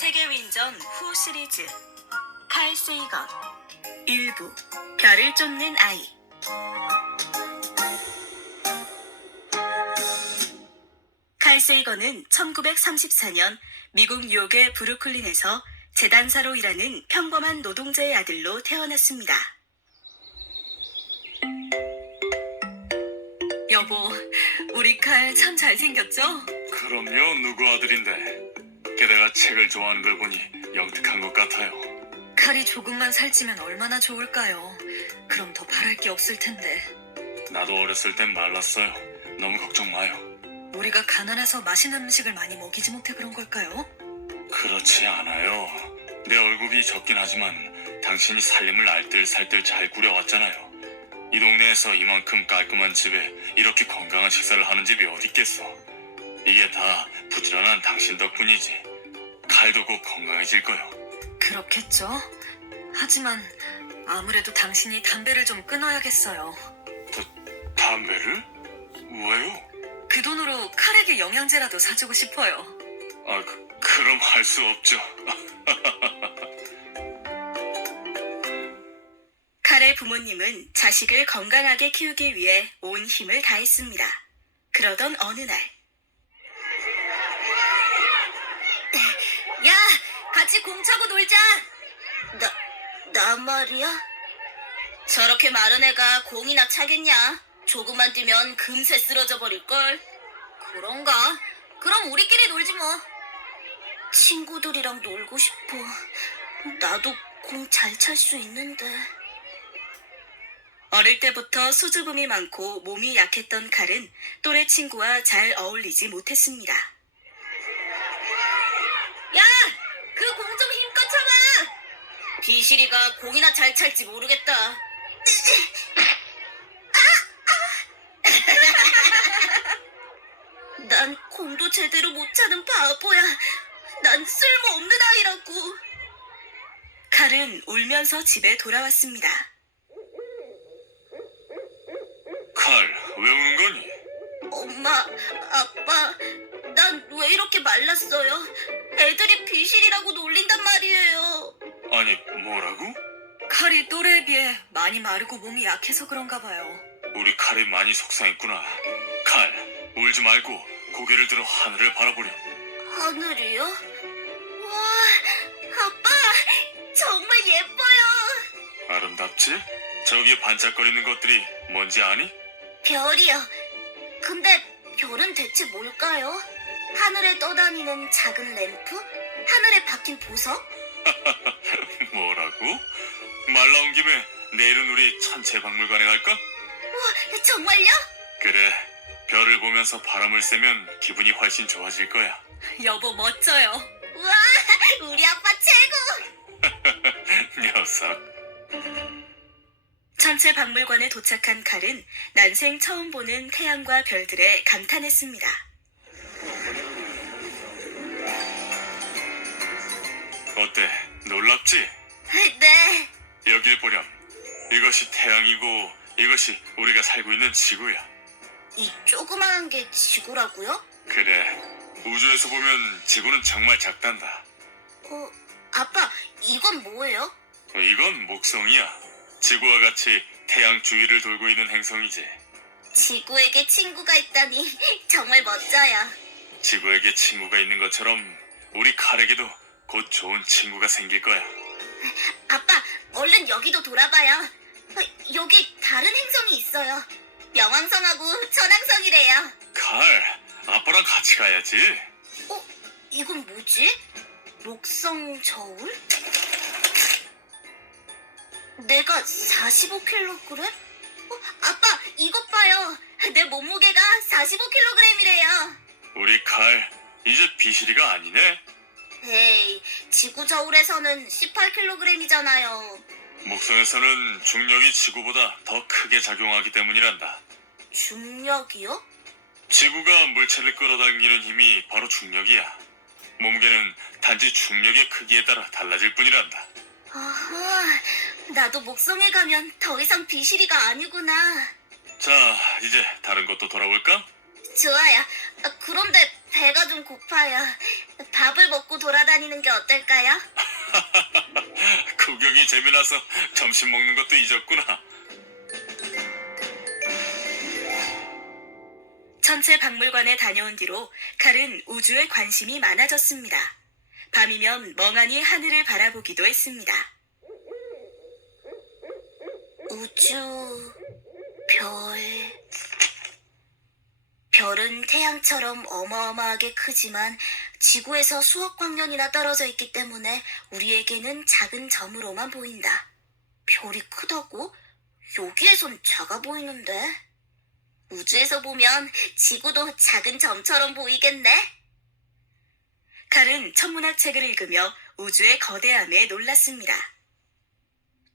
세계윈전 후 시리즈 칼 세이건 일부 별을 쫓는 아이. 칼 세이건은 1934년 미국 뉴욕의 브루클린에서 재단사로 일하는 평범한 노동자의 아들로 태어났습니다. 여보, 우리 칼 참 잘생겼죠? 그럼요, 누구 아들인데. 게다가 책을 좋아하는 걸 보니 영특한 것 같아요. 칼이 조금만 살찌면 얼마나 좋을까요? 그럼 더 바랄 게 없을 텐데. 나도 어렸을 땐 말랐어요. 너무 걱정 마요. 우리가 가난해서 맛있는 음식을 많이 먹이지 못해 그런 걸까요? 그렇지 않아요. 내 월급이 적긴 하지만 당신이 살림을 알뜰살뜰 잘 꾸려왔잖아요. 이 동네에서 이만큼 깔끔한 집에 이렇게 건강한 식사를 하는 집이 어디 있겠어. 이게 다 부지런한 당신 덕분이지. 칼도 곧 건강해질 거요. 그렇겠죠. 하지만 아무래도 당신이 담배를 좀 끊어야겠어요. 담배를? 왜요? 그 돈으로 칼에게 영양제라도 사주고 싶어요. 그럼 할 수 없죠. 칼의 부모님은 자식을 건강하게 키우기 위해 온 힘을 다했습니다. 그러던 어느 날. 야, 같이 공 차고 놀자. 나 말이야? 저렇게 마른 애가 공이나 차겠냐? 조금만 뛰면 금세 쓰러져 버릴걸. 그런가? 그럼 우리끼리 놀지 뭐. 친구들이랑 놀고 싶어. 나도 공 잘 찰 수 있는데. 어릴 때부터 수줍음이 많고 몸이 약했던 칼은 또래 친구와 잘 어울리지 못했습니다. 야! 그 공 좀 힘껏 차봐! 비실이가 공이나 잘 찰지 모르겠다. 난 공도 제대로 못 차는 바보야. 난 쓸모없는 아이라고. 칼은 울면서 집에 돌아왔습니다. 칼, 왜 우는 거니? 엄마, 아빠, 난 왜 이렇게 말랐어요? 애들이 비실이라고 놀린단 말이에요. 아니, 뭐라고? 칼이 또래에 비해 많이 마르고 몸이 약해서 그런가 봐요. 우리 칼이 많이 속상했구나. 칼, 울지 말고 고개를 들어 하늘을 바라보렴. 하늘이요? 와, 아빠, 정말 예뻐요. 아름답지? 저기에 반짝거리는 것들이 뭔지 아니? 별이요. 근데 별은 대체 뭘까요? 하늘에 떠다니는 작은 램프? 하늘에 박힌 보석? 뭐라고? 말 나온 김에 내일은 우리 천체박물관에 갈까? 우와, 정말요? 그래, 별을 보면서 바람을 쐬면 기분이 훨씬 좋아질 거야. 여보 멋져요. 우와, 우리 아빠 최고! 녀석. 천체박물관에 도착한 칼은 난생 처음 보는 태양과 별들에 감탄했습니다. 어때? 놀랍지? 네. 여길 보렴. 이것이 태양이고 이것이 우리가 살고 있는 지구야. 이 조그마한 게 지구라고요? 그래, 우주에서 보면 지구는 정말 작단다. 아빠, 이건 뭐예요? 이건 목성이야. 지구와 같이 태양 주위를 돌고 있는 행성이지. 지구에게 친구가 있다니 정말 멋져요. 지구에게 친구가 있는 것처럼 우리 칼에게도 곧 좋은 친구가 생길 거야. 아빠, 얼른 여기도 돌아봐요. 여기 다른 행성이 있어요. 명왕성하고 천왕성이래요. 칼, 아빠랑 같이 가야지. 이건 뭐지? 목성 저울? 내가 45kg? 아빠, 이것 봐요. 내 몸무게가 45kg이래요. 우리 칼, 이제 비실이가 아니네. 에이, 지구 저울에서는 18kg이잖아요. 목성에서는 중력이 지구보다 더 크게 작용하기 때문이란다. 중력이요? 지구가 물체를 끌어당기는 힘이 바로 중력이야. 몸무게는 단지 중력의 크기에 따라 달라질 뿐이란다. 아하, 나도 목성에 가면 더 이상 비실이가 아니구나. 자, 이제 다른 것도 돌아볼까? 좋아요. 그런데 배가 좀 고파요. 밥을 먹고 돌아다니는 게 어떨까요? 구경이 재미나서 점심 먹는 것도 잊었구나. 천체 박물관에 다녀온 뒤로 칼은 우주에 관심이 많아졌습니다. 밤이면 멍하니 하늘을 바라보기도 했습니다. 우주, 별은 태양처럼 어마어마하게 크지만 지구에서 수억 광년이나 떨어져 있기 때문에 우리에게는 작은 점으로만 보인다. 별이 크다고? 여기에선 작아 보이는데? 우주에서 보면 지구도 작은 점처럼 보이겠네? 칼은 천문학 책을 읽으며 우주의 거대함에 놀랐습니다.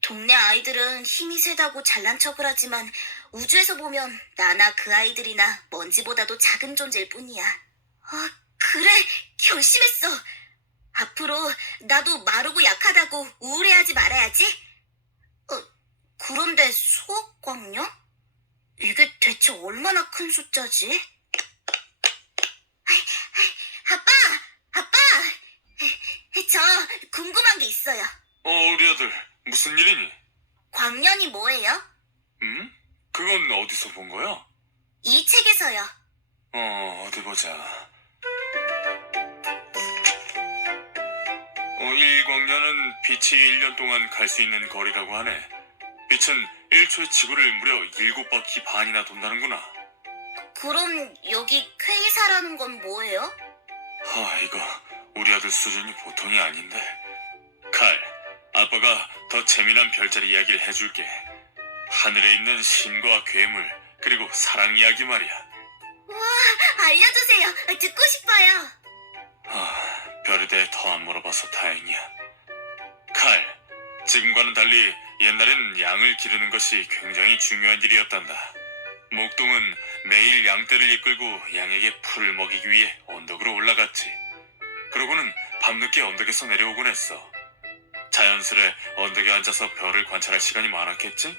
동네 아이들은 힘이 세다고 잘난 척을 하지만 우주에서 보면 나나 그 아이들이나 먼지보다도 작은 존재일 뿐이야. 그래, 결심했어. 앞으로 나도 마르고 약하다고 우울해하지 말아야지. 그런데 수억 광년? 이게 대체 얼마나 큰 숫자지? 아빠! 저 궁금한 게 있어요. 우리 아들, 무슨 일이니? 광년이 뭐예요? 그건 어디서 본 거야? 이 책에서요. 어디 보자. 1광년은 빛이 1년 동안 갈 수 있는 거리라고 하네. 빛은 1초에 지구를 무려 7바퀴 반이나 돈다는구나. 그럼 여기 퀘이사라는 건 뭐예요? 이거 우리 아들 수준이 보통이 아닌데. 칼, 아빠가 더 재미난 별자리 이야기를 해줄게. 하늘에 있는 신과 괴물, 그리고 사랑 이야기 말이야. 와, 알려주세요. 듣고 싶어요. 별에 대해 더 안 물어봐서 다행이야. 칼, 지금과는 달리 옛날엔 양을 기르는 것이 굉장히 중요한 일이었단다. 목동은 매일 양떼를 이끌고 양에게 풀을 먹이기 위해 언덕으로 올라갔지. 그러고는 밤늦게 언덕에서 내려오곤 했어. 자연스레 언덕에 앉아서 별을 관찰할 시간이 많았겠지?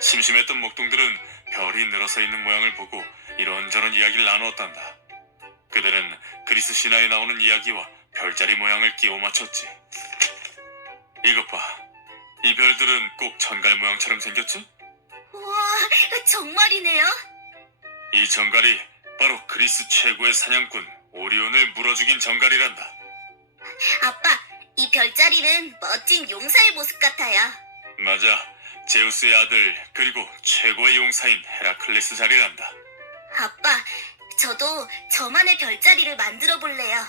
심심했던 목동들은 별이 늘어서 있는 모양을 보고 이런저런 이야기를 나누었단다. 그들은 그리스 신화에 나오는 이야기와 별자리 모양을 끼워 맞췄지. 이것 봐. 이 별들은 꼭 전갈 모양처럼 생겼지? 우와, 정말이네요. 이 전갈이 바로 그리스 최고의 사냥꾼 오리온을 물어 죽인 전갈이란다. 아빠, 이 별자리는 멋진 용사의 모습 같아요. 맞아. 제우스의 아들 그리고 최고의 용사인 헤라클레스 자리란다. 아빠, 저도 저만의 별자리를 만들어 볼래요.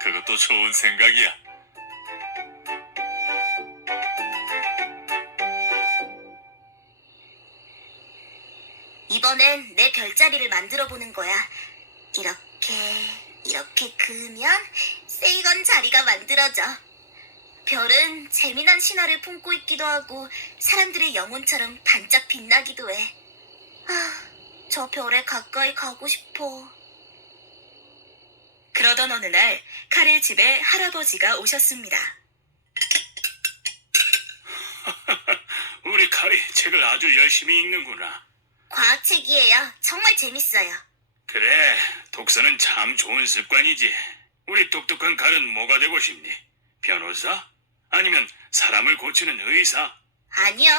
그것도 좋은 생각이야. 이번엔 내 별자리를 만들어 보는 거야. 이렇게 그으면 세이건 자리가 만들어져. 별은 재미난 신화를 품고 있기도 하고 사람들의 영혼처럼 반짝 빛나기도 해. 저 별에 가까이 가고 싶어. 그러던 어느 날 칼의 집에 할아버지가 오셨습니다. 우리 칼이 책을 아주 열심히 읽는구나. 과학책이에요. 정말 재밌어요. 그래, 독서는 참 좋은 습관이지. 우리 똑똑한 칼은 뭐가 되고 싶니? 변호사? 아니면 사람을 고치는 의사? 아니요.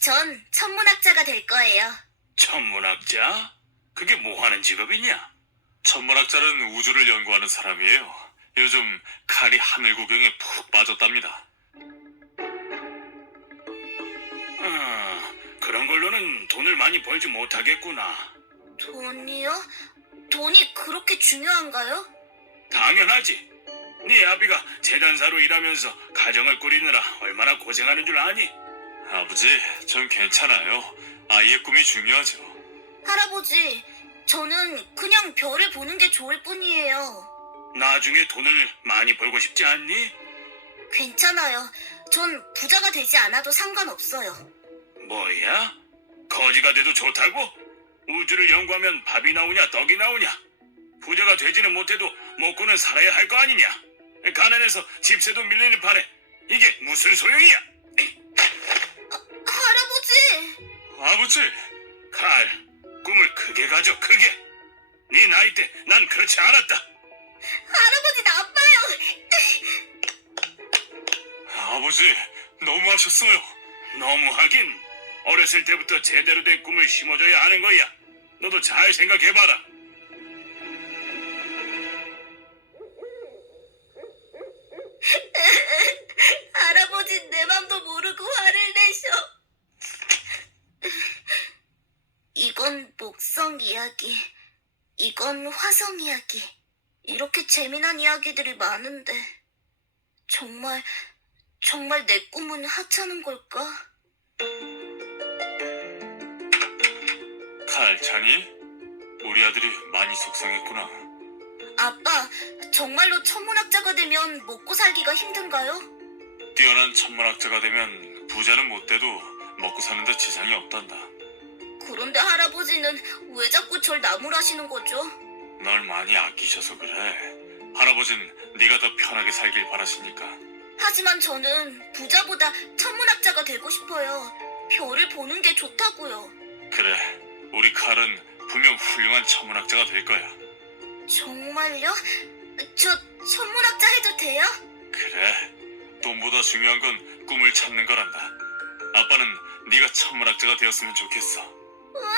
전 천문학자가 될 거예요. 천문학자? 그게 뭐 하는 직업이냐? 천문학자는 우주를 연구하는 사람이에요. 요즘 칼이 하늘 구경에 푹 빠졌답니다. 그런 걸로는 돈을 많이 벌지 못하겠구나. 돈이요? 돈이 그렇게 중요한가요? 당연하지. 네 아비가 재단사로 일하면서 가정을 꾸리느라 얼마나 고생하는 줄 아니? 아버지, 전 괜찮아요. 아이의 꿈이 중요하죠. 할아버지, 저는 그냥 별을 보는 게 좋을 뿐이에요. 나중에 돈을 많이 벌고 싶지 않니? 괜찮아요. 전 부자가 되지 않아도 상관없어요. 뭐야? 거지가 돼도 좋다고? 우주를 연구하면 밥이 나오냐 떡이 나오냐? 부자가 되지는 못해도 먹고는 살아야 할 거 아니냐? 가난해서 집세도 밀리는 판에 이게 무슨 소용이야? 할아버지! 아버지! 칼, 꿈을 크게 가져, 크게. 네 나이 때 난 그렇지 않았다. 할아버지 나빠요. 아버지, 너무하셨어요. 너무하긴. 어렸을 때부터 제대로 된 꿈을 심어줘야 하는 거야. 너도 잘 생각해봐라. 할아버지 내 맘도 모르고 화를 내셔. 이건 목성 이야기, 이건 화성 이야기. 이렇게 재미난 이야기들이 많은데 정말 내 꿈은 하찮은 걸까? 칼, 자니? 우리 아들이 많이 속상했구나. 아빠, 정말로 천문학자가 되면 먹고 살기가 힘든가요? 뛰어난 천문학자가 되면 부자는 못 돼도 먹고 사는데 지장이 없단다. 그런데 할아버지는 왜 자꾸 절 나무라시는 거죠? 널 많이 아끼셔서 그래. 할아버진 네가 더 편하게 살길 바라시니까. 하지만 저는 부자보다 천문학자가 되고 싶어요. 별을 보는 게 좋다고요. 그래, 우리 칼은 분명 훌륭한 천문학자가 될 거야. 정말요? 저 천문학자 해도 돼요? 그래, 돈보다 중요한 건 꿈을 찾는 거란다. 아빠는 네가 천문학자가 되었으면 좋겠어. 우와,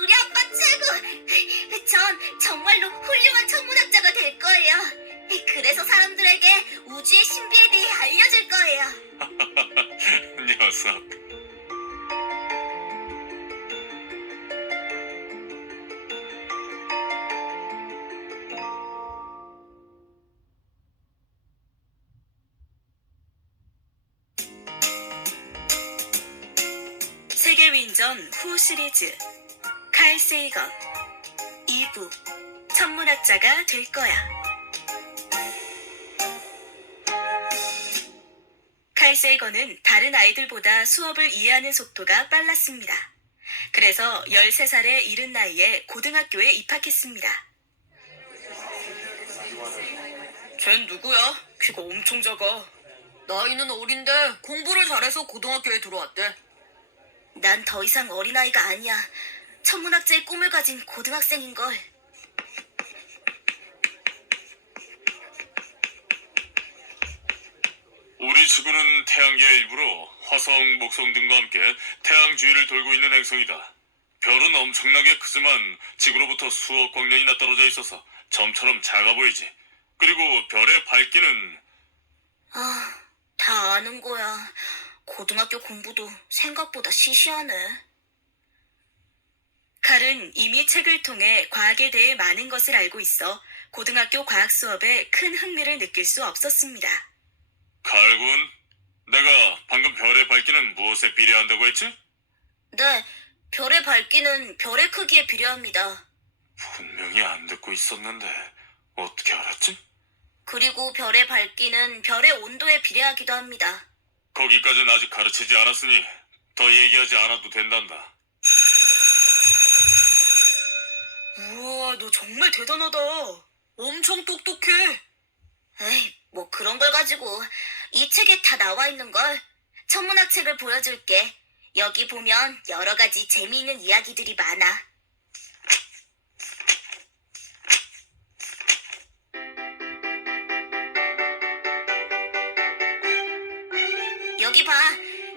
우리 아빠 최고! 전 정말로 훌륭한 천문학자가 될 거예요. 그래서 사람들에게 우주의 신비에 대해 알려줄 거예요. 녀석. 세계윈전 후 시리즈 칼 세이건 2부 천문학자가 될 거야. 칼 세이건은 다른 아이들보다 수업을 이해하는 속도가 빨랐습니다. 그래서 13살의 이른 나이에 고등학교에 입학했습니다. 쟨 누구야? 키가 엄청 작아. 나이는 어린데 공부를 잘해서 고등학교에 들어왔대. 난 더 이상 어린아이가 아니야. 천문학자의 꿈을 가진 고등학생인걸. 우리 지구는 태양계의 일부로 화성, 목성 등과 함께 태양 주위를 돌고 있는 행성이다. 별은 엄청나게 크지만 지구로부터 수억 광년이나 떨어져 있어서 점처럼 작아 보이지. 그리고 별의 밝기는 아, 다 아는 거야. 고등학교 공부도 생각보다 시시하네. 칼은 이미 책을 통해 과학에 대해 많은 것을 알고 있어 고등학교 과학 수업에 큰 흥미를 느낄 수 없었습니다. 칼군, 내가 방금 별의 밝기는 무엇에 비례한다고 했지? 네, 별의 밝기는 별의 크기에 비례합니다. 분명히 안 듣고 있었는데 어떻게 알았지? 그리고 별의 밝기는 별의 온도에 비례하기도 합니다. 거기까지는 아직 가르치지 않았으니 더 얘기하지 않아도 된단다. 우와, 너 정말 대단하다. 엄청 똑똑해. 에이, 뭐 그런 걸 가지고. 이 책에 다 나와 있는걸. 천문학 책을 보여줄게. 여기 보면 여러 가지 재미있는 이야기들이 많아. 여기 봐.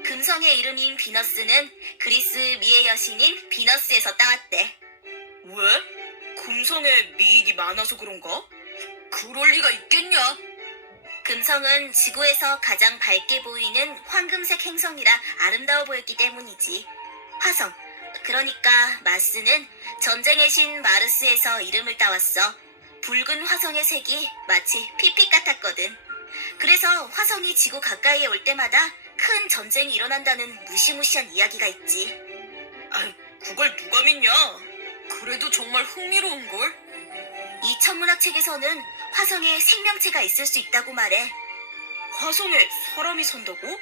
금성의 이름인 비너스는 그리스 미의 여신인 비너스에서 따왔대. 왜? 금성에 미인이 많아서 그런가? 그럴 리가 있겠냐? 금성은 지구에서 가장 밝게 보이는 황금색 행성이라 아름다워 보였기 때문이지. 화성, 그러니까 마스는 전쟁의 신 마르스에서 이름을 따왔어. 붉은 화성의 색이 마치 피빛 같았거든. 그래서 화성이 지구 가까이에 올 때마다 큰 전쟁이 일어난다는 무시무시한 이야기가 있지. 아, 그걸 누가 믿냐? 그래도 정말 흥미로운걸? 이 천문학 책에서는 화성에 생명체가 있을 수 있다고 말해. 화성에 사람이 산다고?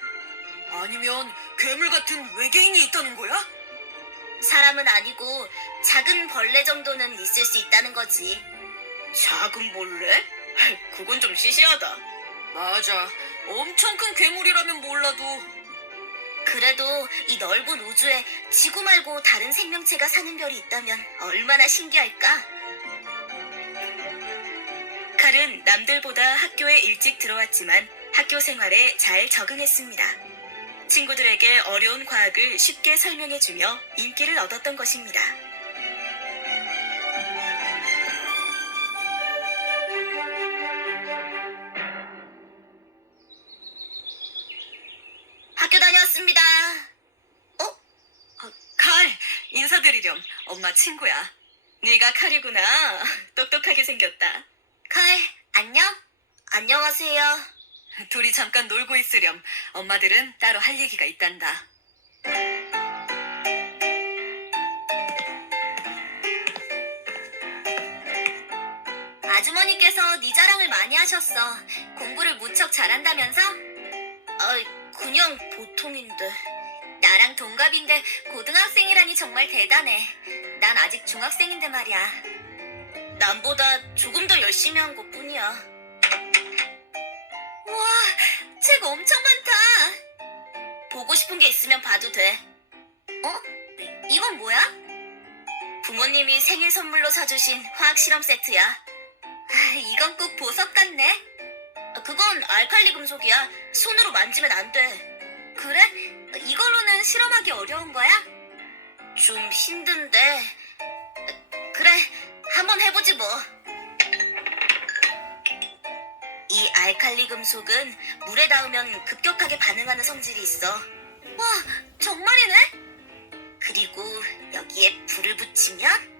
아니면 괴물 같은 외계인이 있다는 거야? 사람은 아니고 작은 벌레 정도는 있을 수 있다는 거지. 작은 벌레? 그건 좀 시시하다. 맞아. 엄청 큰 괴물이라면 몰라도. 그래도 이 넓은 우주에 지구 말고 다른 생명체가 사는 별이 있다면 얼마나 신기할까? 칼은 남들보다 학교에 일찍 들어왔지만 학교 생활에 잘 적응했습니다. 친구들에게 어려운 과학을 쉽게 설명해주며 인기를 얻었던 것입니다. 학교 다녀왔습니다. 칼, 인사드리렴. 엄마 친구야. 네가 칼이구나. 똑똑하게 생겼다. 칼, 안녕? 안녕하세요. 둘이 잠깐 놀고 있으렴. 엄마들은 따로 할 얘기가 있단다. 아주머니께서 네 자랑을 많이 하셨어. 공부를 무척 잘한다면서? 그냥 보통인데. 나랑 동갑인데 고등학생이라니 정말 대단해. 난 아직 중학생인데 말이야. 남보다 조금 더 열심히 한 것뿐이야. 우와, 책 엄청 많다. 보고 싶은 게 있으면 봐도 돼. 이건 뭐야? 부모님이 생일 선물로 사주신 화학 실험 세트야. 이건 꼭 보석 같네. 그건 알칼리 금속이야. 손으로 만지면 안 돼. 그래? 이걸로는 실험하기 어려운 거야? 좀 힘든데. 그래, 한번 해보지 뭐. 이 알칼리 금속은 물에 닿으면 급격하게 반응하는 성질이 있어. 와, 정말이네? 그리고 여기에 불을 붙이면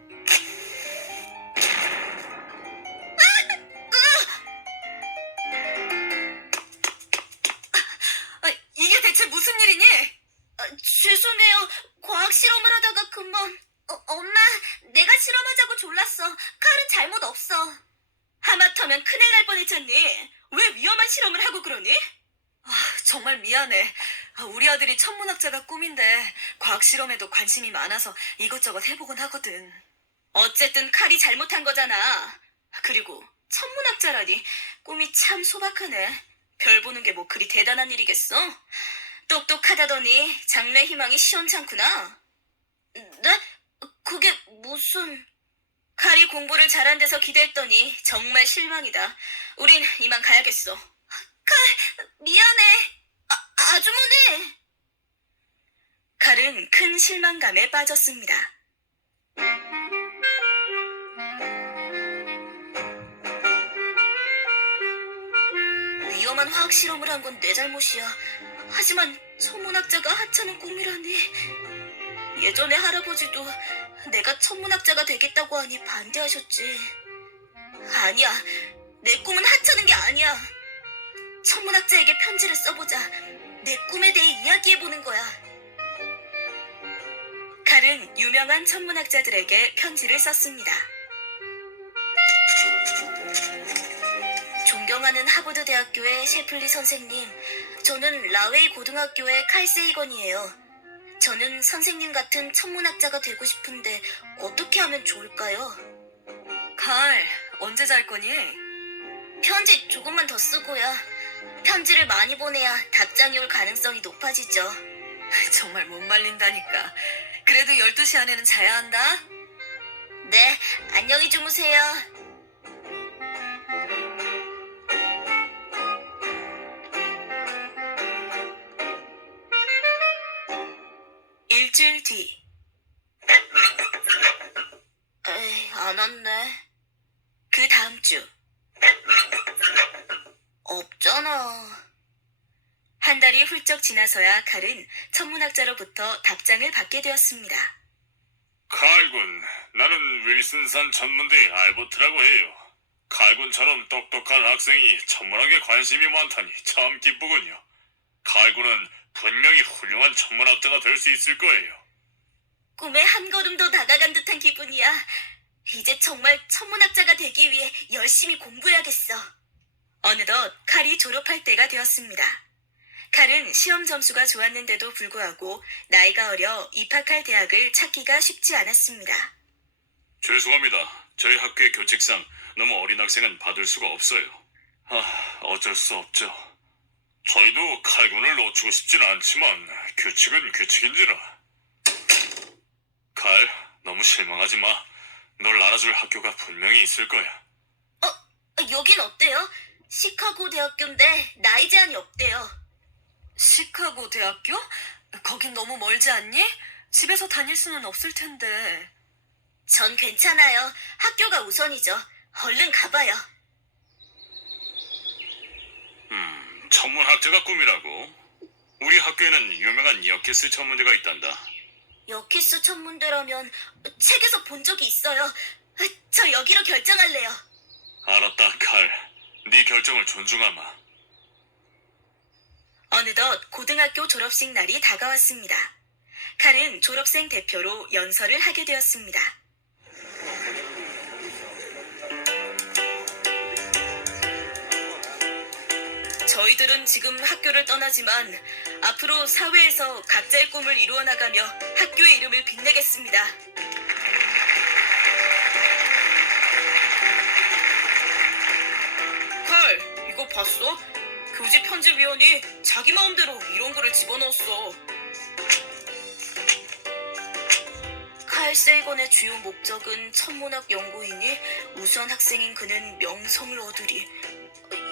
이게 대체 무슨 일이니? 죄송해요. 과학 실험을 하다가 그만. 엄마, 내가 실험하자고 졸랐어. 칼은 잘못 없어. 하마터면 큰일 날 뻔했잖니. 왜 위험한 실험을 하고 그러니? 정말 미안해. 우리 아들이 천문학자가 꿈인데 과학 실험에도 관심이 많아서 이것저것 해보곤 하거든. 어쨌든 칼이 잘못한 거잖아. 그리고 천문학자라니 꿈이 참 소박하네. 별 보는 게 뭐 그리 대단한 일이겠어? 똑똑하다더니 장래 희망이 시원찮구나. 네? 그게 무슨... 칼이 공부를 잘한 데서 기대했더니 정말 실망이다. 우린 이만 가야겠어. 칼, 미안해. 아주머니! 칼은 큰 실망감에 빠졌습니다. 위험한 화학 실험을 한 건 내 잘못이야. 하지만 천문학자가 하찮은 꿈이라니. 예전에 할아버지도 내가 천문학자가 되겠다고 하니 반대하셨지. 아니야, 내 꿈은 하찮은 게 아니야. 천문학자에게 편지를 써보자. 내 꿈에 대해 이야기해보는 거야. 칼은 유명한 천문학자들에게 편지를 썼습니다. 존경하는 하버드 대학교의 셰플리 선생님, 저는 라웨이 고등학교의 칼 세이건이에요. 저는 선생님 같은 천문학자가 되고 싶은데 어떻게 하면 좋을까요? 칼, 언제 잘 거니? 편지 조금만 더 쓰고요. 편지를 많이 보내야 답장이 올 가능성이 높아지죠. 정말 못 말린다니까. 그래도 12시 안에는 자야 한다. 네, 안녕히 주무세요. 일주일 뒤. 에이, 안 왔네. 그 다음 주. 없잖아. 한 달이 훌쩍 지나서야 칼은 천문학자로부터 답장을 받게 되었습니다. 칼군, 나는 윌슨산 전문대 알버트라고 해요. 칼군처럼 똑똑한 학생이 천문학에 관심이 많다니 참 기쁘군요. 칼군은 분명히 훌륭한 천문학자가 될 수 있을 거예요. 꿈에 한 걸음 더 다가간 듯한 기분이야. 이제 정말 천문학자가 되기 위해 열심히 공부해야겠어. 어느덧 칼이 졸업할 때가 되었습니다. 칼은 시험 점수가 좋았는데도 불구하고 나이가 어려 입학할 대학을 찾기가 쉽지 않았습니다. 죄송합니다. 저희 학교의 교칙상 너무 어린 학생은 받을 수가 없어요. 어쩔 수 없죠. 저희도 칼군을 놓치고 싶진 않지만 규칙은 규칙인지라. 칼, 너무 실망하지 마. 널 알아줄 학교가 분명히 있을 거야. 여긴 어때요? 시카고 대학교인데 나이 제한이 없대요. 시카고 대학교? 거긴 너무 멀지 않니? 집에서 다닐 수는 없을 텐데. 전 괜찮아요. 학교가 우선이죠. 얼른 가봐요. 천문학자가 꿈이라고? 우리 학교에는 유명한 여키스 천문대가 있단다. 여키스 천문대라면 책에서 본 적이 있어요. 저 여기로 결정할래요. 알았다, 칼. 네 결정을 존중하마. 어느덧 고등학교 졸업식 날이 다가왔습니다. 칼은 졸업생 대표로 연설을 하게 되었습니다. 저희들은 지금 학교를 떠나지만 앞으로 사회에서 각자의 꿈을 이루어 나가며 학교의 이름을 빛내겠습니다. 칼, 이거 봤어? 교직 편집위원이 자기 마음대로 이런 글을 집어넣었어. 칼 세이건의 주요 목적은 천문학 연구이니 우수한 학생인 그는 명성을 얻으리.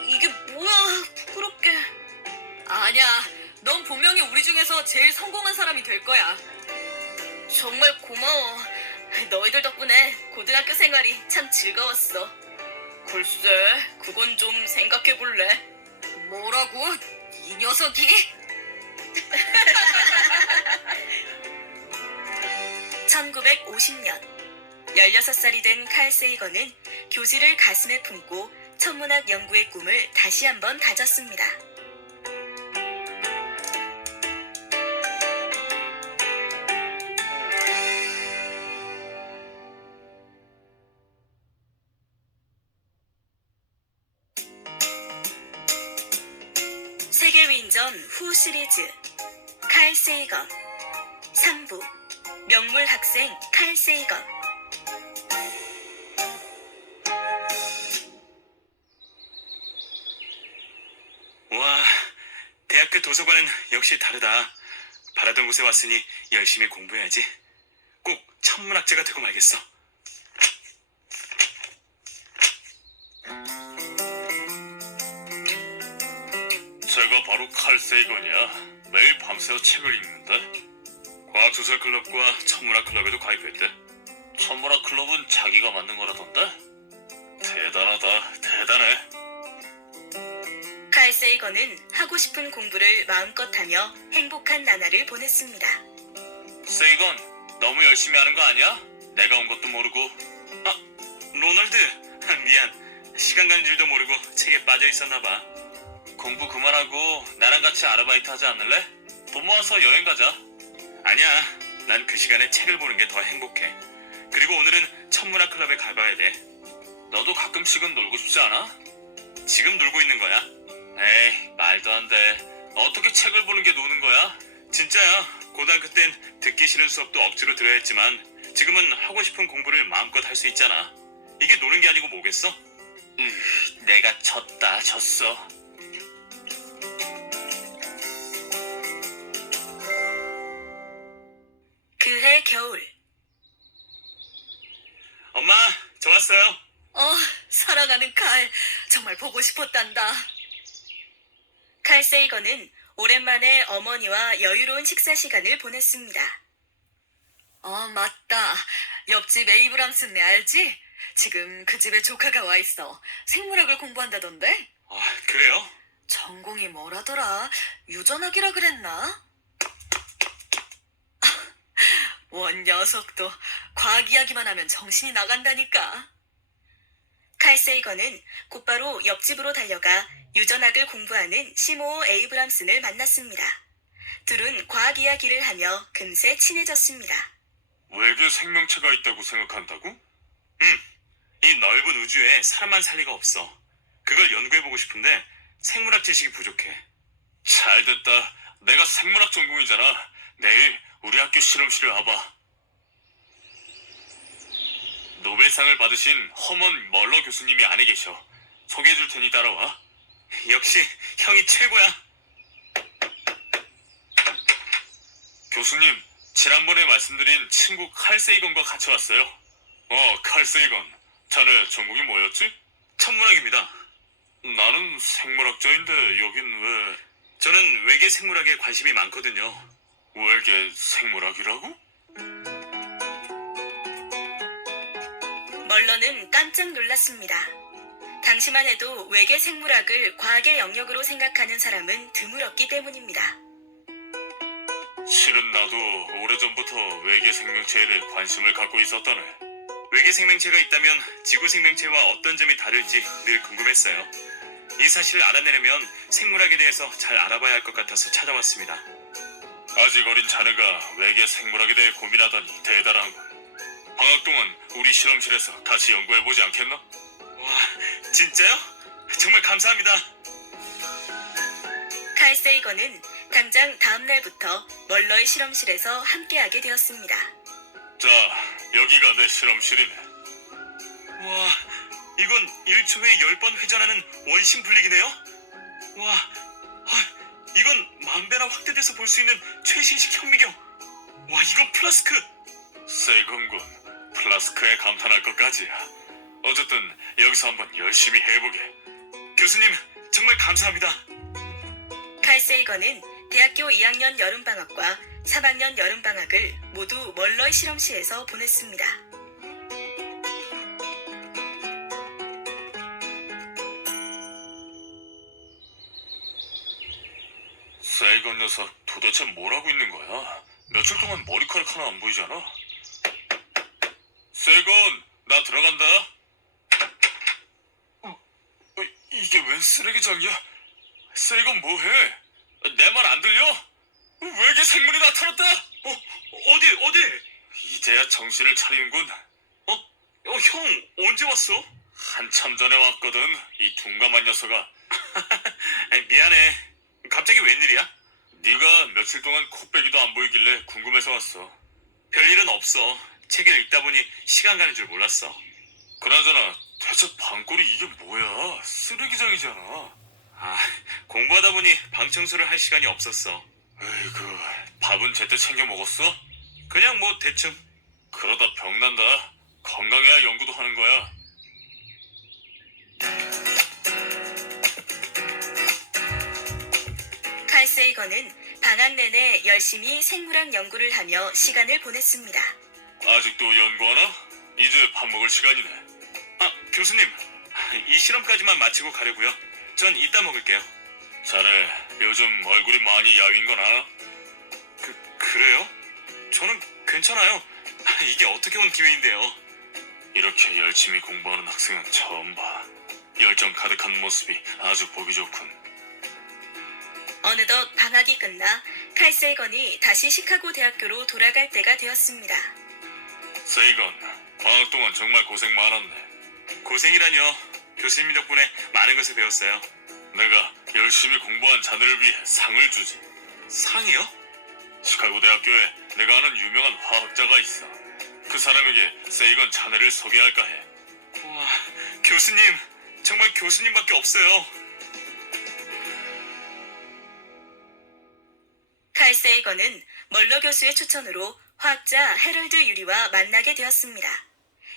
이게 뭐야, 부끄럽게. 아니야, 넌 분명히 우리 중에서 제일 성공한 사람이 될 거야. 정말 고마워. 너희들 덕분에 고등학교 생활이 참 즐거웠어. 글쎄, 그건 좀 생각해볼래. 뭐라고? 이 녀석이? 1950년 16살이 된 칼 세이건은 교지를 가슴에 품고 천문학 연구의 꿈을 다시 한번 다졌습니다. 세계위인전 후 시리즈 칼 세이건 3부 명물 학생 칼 세이건. 와, 대학교 도서관은 역시 다르다. 바라던 곳에 왔으니 열심히 공부해야지. 꼭 천문학자가 되고 말겠어. 제가 바로 칼 세이건이야. 매일 밤새워 책을 읽는데. 과학소설클럽과 천문학클럽에도 가입했대. 천문학 클럽은 자기가 만든 거라던데? 대단하다, 대단해. 칼 세이건은 하고 싶은 공부를 마음껏 하며 행복한 나날을 보냈습니다. 세이건, 너무 열심히 하는 거 아니야? 내가 온 것도 모르고. 아, 로널드. 미안. 시간 가는 줄도 모르고 책에 빠져 있었나 봐. 공부 그만하고 나랑 같이 아르바이트 하지 않을래? 돈 모아서 여행 가자. 아니야. 난 그 시간에 책을 보는 게 더 행복해. 그리고 오늘은 천문학클럽에 가봐야 돼. 너도 가끔씩은 놀고 싶지 않아? 지금 놀고 있는 거야. 에이, 말도 안 돼. 어떻게 책을 보는 게 노는 거야? 진짜야. 고등학교 땐 듣기 싫은 수업도 억지로 들어야 했지만 지금은 하고 싶은 공부를 마음껏 할 수 있잖아. 이게 노는 게 아니고 뭐겠어? 내가 졌어. 그해 겨울. 엄마, 저 왔어요. 사랑하는 칼. 정말 보고 싶었단다. 칼 세이건은 오랜만에 어머니와 여유로운 식사 시간을 보냈습니다. 맞다. 옆집 에이브람스네 알지? 지금 그 집에 조카가 와 있어. 생물학을 공부한다던데? 그래요? 전공이 뭐라더라? 유전학이라 그랬나? 원 녀석도 과학 이야기만 하면 정신이 나간다니까. 칼 세이건은 곧바로 옆집으로 달려가 유전학을 공부하는 시모어 에이브람슨을 만났습니다. 둘은 과학 이야기를 하며 금세 친해졌습니다. 외계 생명체가 있다고 생각한다고? 이 넓은 우주에 사람만 살 리가 없어. 그걸 연구해보고 싶은데 생물학 지식이 부족해. 잘됐다. 내가 생물학 전공이잖아. 내일 우리 학교 실험실에 와봐. 노벨상을 받으신 허먼 멀러 교수님이 안에 계셔. 소개해줄 테니 따라와. 역시 형이 최고야. 교수님, 지난번에 말씀드린 친구 칼 세이건과 같이 왔어요. 칼 세이건. 자네 전공이 뭐였지? 천문학입니다. 나는 생물학자인데 여긴 왜... 저는 외계 생물학에 관심이 많거든요. 외계 생물학이라고? 멀러는 깜짝 놀랐습니다. 당시만 해도 외계 생물학을 과학의 영역으로 생각하는 사람은 드물었기 때문입니다. 실은 나도 오래전부터 외계 생명체에 대해 관심을 갖고 있었다네. 외계 생명체가 있다면 지구 생명체와 어떤 점이 다를지 늘 궁금했어요. 이 사실을 알아내려면 생물학에 대해서 잘 알아봐야 할 것 같아서 찾아왔습니다. 아직 어린 자네가 외계 생물학에 대해 고민하다니 대단하군. 방학 동안 우리 실험실에서 같이 연구해보지 않겠나? 와, 진짜요? 정말 감사합니다. 칼 세이건은 당장 다음 날부터 멀러의 실험실에서 함께하게 되었습니다. 자, 여기가 내 실험실이네. 와, 이건 1초에 10번 회전하는 원심 분리기네요? 와, 이건 만배나 확대돼서 볼 수 있는 최신식 현미경. 와, 이건 플라스크. 세이건군, 플라스크에 감탄할 것까지야. 어쨌든 여기서 한번 열심히 해보게. 교수님, 정말 감사합니다. 칼 세이건은 대학교 2학년 여름방학과 3학년 여름방학을 모두 멀러의 실험실에서 보냈습니다. 세이건 녀석 도대체 뭘 하고 있는 거야? 며칠 동안 머리카락 하나 안 보이잖아. 세이건, 나 들어간다. 이게 웬 쓰레기장이야? 세이건 뭐해? 내 말 안 들려? 외계 생물이 나타났다! 어디? 이제야 정신을 차리는군. 형, 언제 왔어? 한참 전에 왔거든, 이 둔감한 녀석아. 미안해. 갑자기 웬일이야? 네가 며칠 동안 코빼기도 안 보이길래 궁금해서 왔어. 별일은 없어. 책을 읽다 보니 시간 가는 줄 몰랐어. 그나저나 대체 방골이 이게 뭐야? 쓰레기장이잖아. 공부하다 보니 방 청소를 할 시간이 없었어. 에이구, 밥은 제때 챙겨 먹었어? 그냥 뭐 대충. 그러다 병난다. 건강해야 연구도 하는 거야. 칼 세이건은 방학 내내 열심히 생물학 연구를 하며 시간을 보냈습니다. 아직도 연구하나? 이제 밥 먹을 시간이네. 교수님. 이 실험까지만 마치고 가려고요. 전 이따 먹을게요. 자네 요즘 얼굴이 많이 야윈 건 알아? 그래요? 저는 괜찮아요. 이게 어떻게 온 기회인데요. 이렇게 열심히 공부하는 학생은 처음 봐. 열정 가득한 모습이 아주 보기 좋군. 어느덧 방학이 끝나 칼 세이건이 다시 시카고 대학교로 돌아갈 때가 되었습니다. 세이건, 방학 동안 정말 고생 많았네. 고생이라뇨. 교수님 덕분에 많은 것을 배웠어요. 내가 열심히 공부한 자네를 위해 상을 주지. 상이요? 시카고 대학교에 내가 아는 유명한 화학자가 있어. 그 사람에게 세이건 자네를 소개할까 해. 와, 교수님. 정말 교수님밖에 없어요. 칼 세이건은 멀러 교수의 추천으로 화학자 해럴드 유리와 만나게 되었습니다.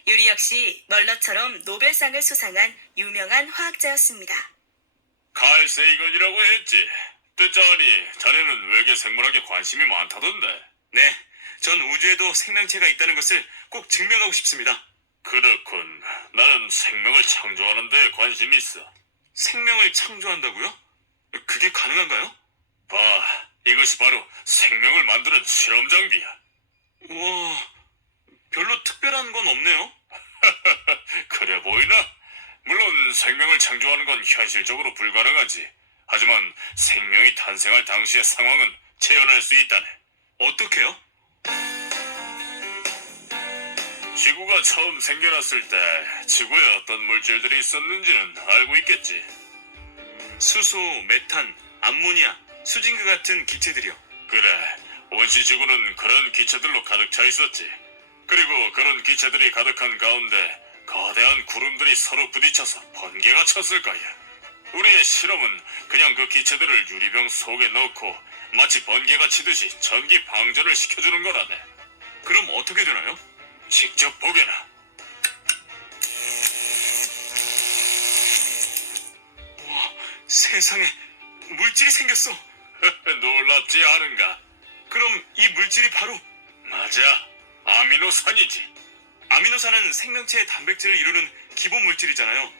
유리 역시 멀러처럼 노벨상을 수상한 유명한 화학자였습니다. 칼 세이건이라고 했지. 듣자하니 자네는 외계 생물학에 관심이 많다던데. 네, 전 우주에도 생명체가 있다는 것을 꼭 증명하고 싶습니다. 그렇군. 나는 생명을 창조하는 데 관심이 있어. 생명을 창조한다고요? 그게 가능한가요? 봐, 이것이 바로 생명을 만드는 실험 장비야. 우와, 별로 특별한 건 없네요. 그래 보이나? 물론 생명을 창조하는 건 현실적으로 불가능하지. 하지만 생명이 탄생할 당시의 상황은 재현할 수 있다네. 어떻게요? 지구가 처음 생겨났을 때 지구에 어떤 물질들이 있었는지는 알고 있겠지. 수소, 메탄, 암모니아, 수증기 같은 기체들이요. 그래, 원시 지구는 그런 기체들로 가득 차 있었지. 그리고 그런 기체들이 가득한 가운데 거대한 구름들이 서로 부딪혀서 번개가 쳤을 거야. 우리의 실험은 그냥 그 기체들을 유리병 속에 넣고 마치 번개가 치듯이 전기 방전을 시켜주는 거라네. 그럼 어떻게 되나요? 직접 보게나. 세상에 물질이 생겼어. 놀랍지 않은가? 그럼 이 물질이 바로 맞아. 아미노산이지. 아미노산은 생명체의 단백질을 이루는 기본 물질이잖아요.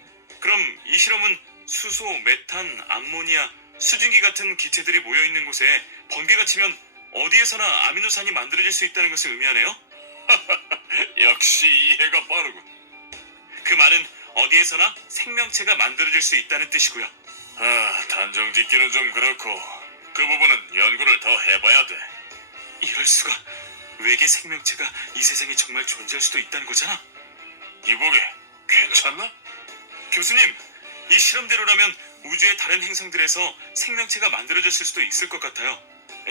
그럼 이 실험은 수소, 메탄, 암모니아, 수증기 같은 기체들이 모여있는 곳에 번개가 치면 어디에서나 아미노산이 만들어질 수 있다는 것을 의미하네요. 역시 이해가 빠르군. 그 말은 어디에서나 생명체가 만들어질 수 있다는 뜻이고요. 단정 짓기는 좀 그렇고 그 부분은 연구를 더 해봐야 돼. 이럴 수가. 외계 생명체가 이 세상에 정말 존재할 수도 있다는 거잖아. 이보게, 괜찮나? 교수님, 이 실험대로라면 우주의 다른 행성들에서 생명체가 만들어졌을 수도 있을 것 같아요.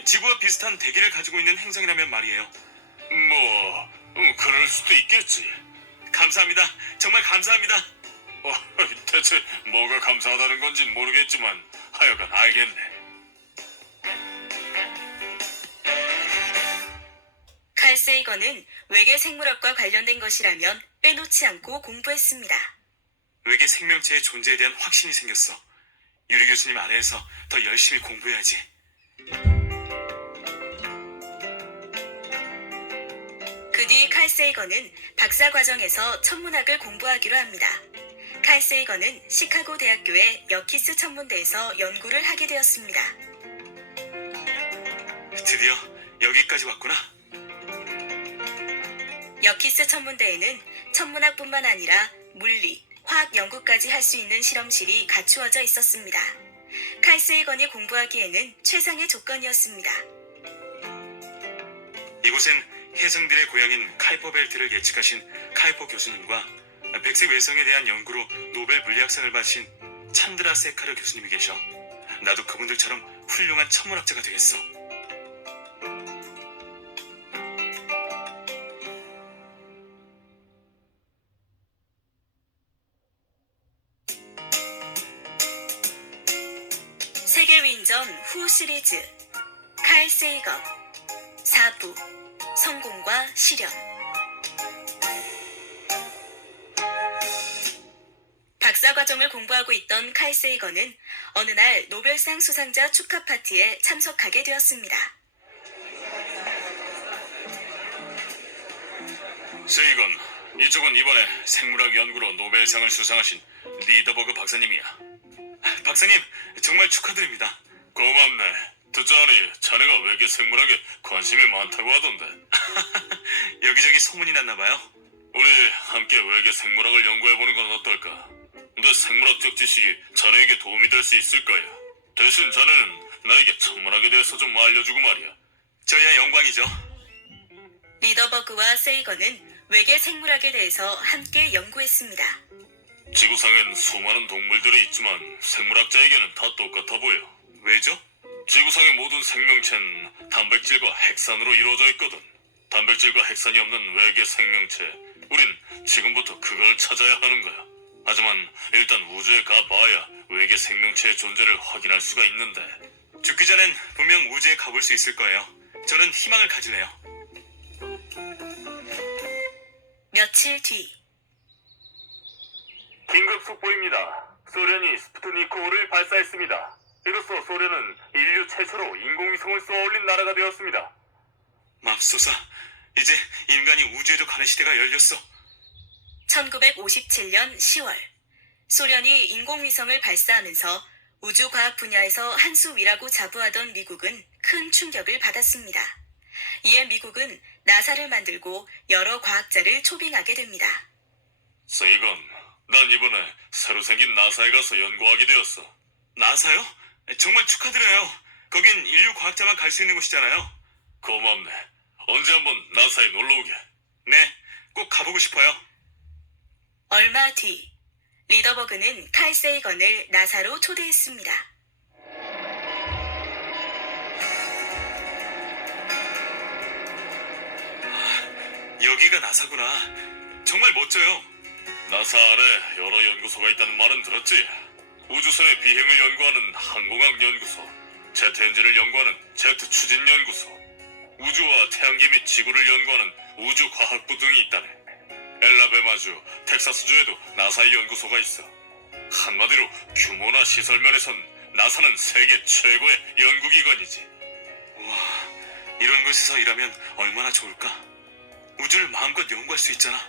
지구와 비슷한 대기를 가지고 있는 행성이라면 말이에요. 그럴 수도 있겠지. 감사합니다. 정말 감사합니다. 대체 뭐가 감사하다는 건진 모르겠지만 하여간 알겠네. 칼 세이건은 외계 생물학과 관련된 것이라면 빼놓지 않고 공부했습니다. 외계 생명체의 존재에 대한 확신이 생겼어. 유리 교수님 아래에서 더 열심히 공부해야지. 그 뒤 칼 세이건은 박사 과정에서 천문학을 공부하기로 합니다. 칼 세이건은 시카고 대학교의 여키스 천문대에서 연구를 하게 되었습니다. 드디어 여기까지 왔구나. 여키스 천문대에는 천문학뿐만 아니라 물리, 화학 연구까지 할 수 있는 실험실이 갖추어져 있었습니다. 칼 세이건이 공부하기에는 최상의 조건이었습니다. 이곳엔 혜성들의 고향인 카이퍼 벨트를 예측하신 카이퍼 교수님과 백색 외성에 대한 연구로 노벨 물리학상을 받으신 찬드라 세카르 교수님이 계셔. 나도 그분들처럼 훌륭한 천문학자가 되겠어. 세계위인전 후 시리즈 칼 세이건 4부 성공과 실현. 박사과정을 공부하고 있던 칼 세이건은 어느 날 노벨상 수상자 축하 파티에 참석하게 되었습니다. 세이건, 이쪽은 이번에 생물학 연구로 노벨상을 수상하신 리더버그 박사님이야. 박사님, 정말 축하드립니다. 고맙네. 듣자하니 자네가 외계 생물학에 관심이 많다고 하던데. 여기저기 소문이 났나봐요. 우리 함께 외계 생물학을 연구해보는 건 어떨까? 내 생물학적 지식이 자네에게 도움이 될 수 있을 거야. 대신 자네는 나에게 천문학에 대해서 좀 알려주고 말이야. 저희야 영광이죠. 리더버그와 세이건은 외계 생물학에 대해서 함께 연구했습니다. 지구상엔 수많은 동물들이 있지만 생물학자에게는 다 똑같아 보여. 왜죠? 지구상의 모든 생명체는 단백질과 핵산으로 이루어져 있거든. 단백질과 핵산이 없는 외계 생명체, 우린 지금부터 그걸 찾아야 하는 거야. 하지만 일단 우주에 가봐야 외계 생명체의 존재를 확인할 수가 있는데. 죽기 전엔 분명 우주에 가볼 수 있을 거예요. 저는 희망을 가질래요. 며칠 뒤 긴급 속보입니다. 소련이 스푸트니크 5를 발사했습니다. 이로써 소련은 인류 최초로 인공위성을 쏘아 올린 나라가 되었습니다. 맙소사, 이제 인간이 우주에도 가는 시대가 열렸어. 1957년 10월 소련이 인공위성을 발사하면서 우주과학 분야에서 한 수 위라고 자부하던 미국은 큰 충격을 받았습니다. 이에 미국은 나사를 만들고 여러 과학자를 초빙하게 됩니다. 세이건, 난 이번에 새로 생긴 나사에 가서 연구하게 되었어. 나사요? 정말 축하드려요. 거긴 인류 과학자만 갈 수 있는 곳이잖아요. 고맙네. 언제 한번 나사에 놀러오게. 네, 꼭 가보고 싶어요. 얼마 뒤 리더버그는 칼 세이건을 나사로 초대했습니다. 여기가 나사구나. 정말 멋져요. 나사 아래 여러 연구소가 있다는 말은 들었지? 우주선의 비행을 연구하는 항공학 연구소, 제트 엔진을 연구하는 제트 추진 연구소, 우주와 태양계 및 지구를 연구하는 우주과학부 등이 있다네. 엘라베마주, 텍사스주에도 나사의 연구소가 있어. 한마디로 규모나 시설 면에선 나사는 세계 최고의 연구기관이지. 우와, 이런 곳에서 일하면 얼마나 좋을까? 우주를 마음껏 연구할 수 있잖아.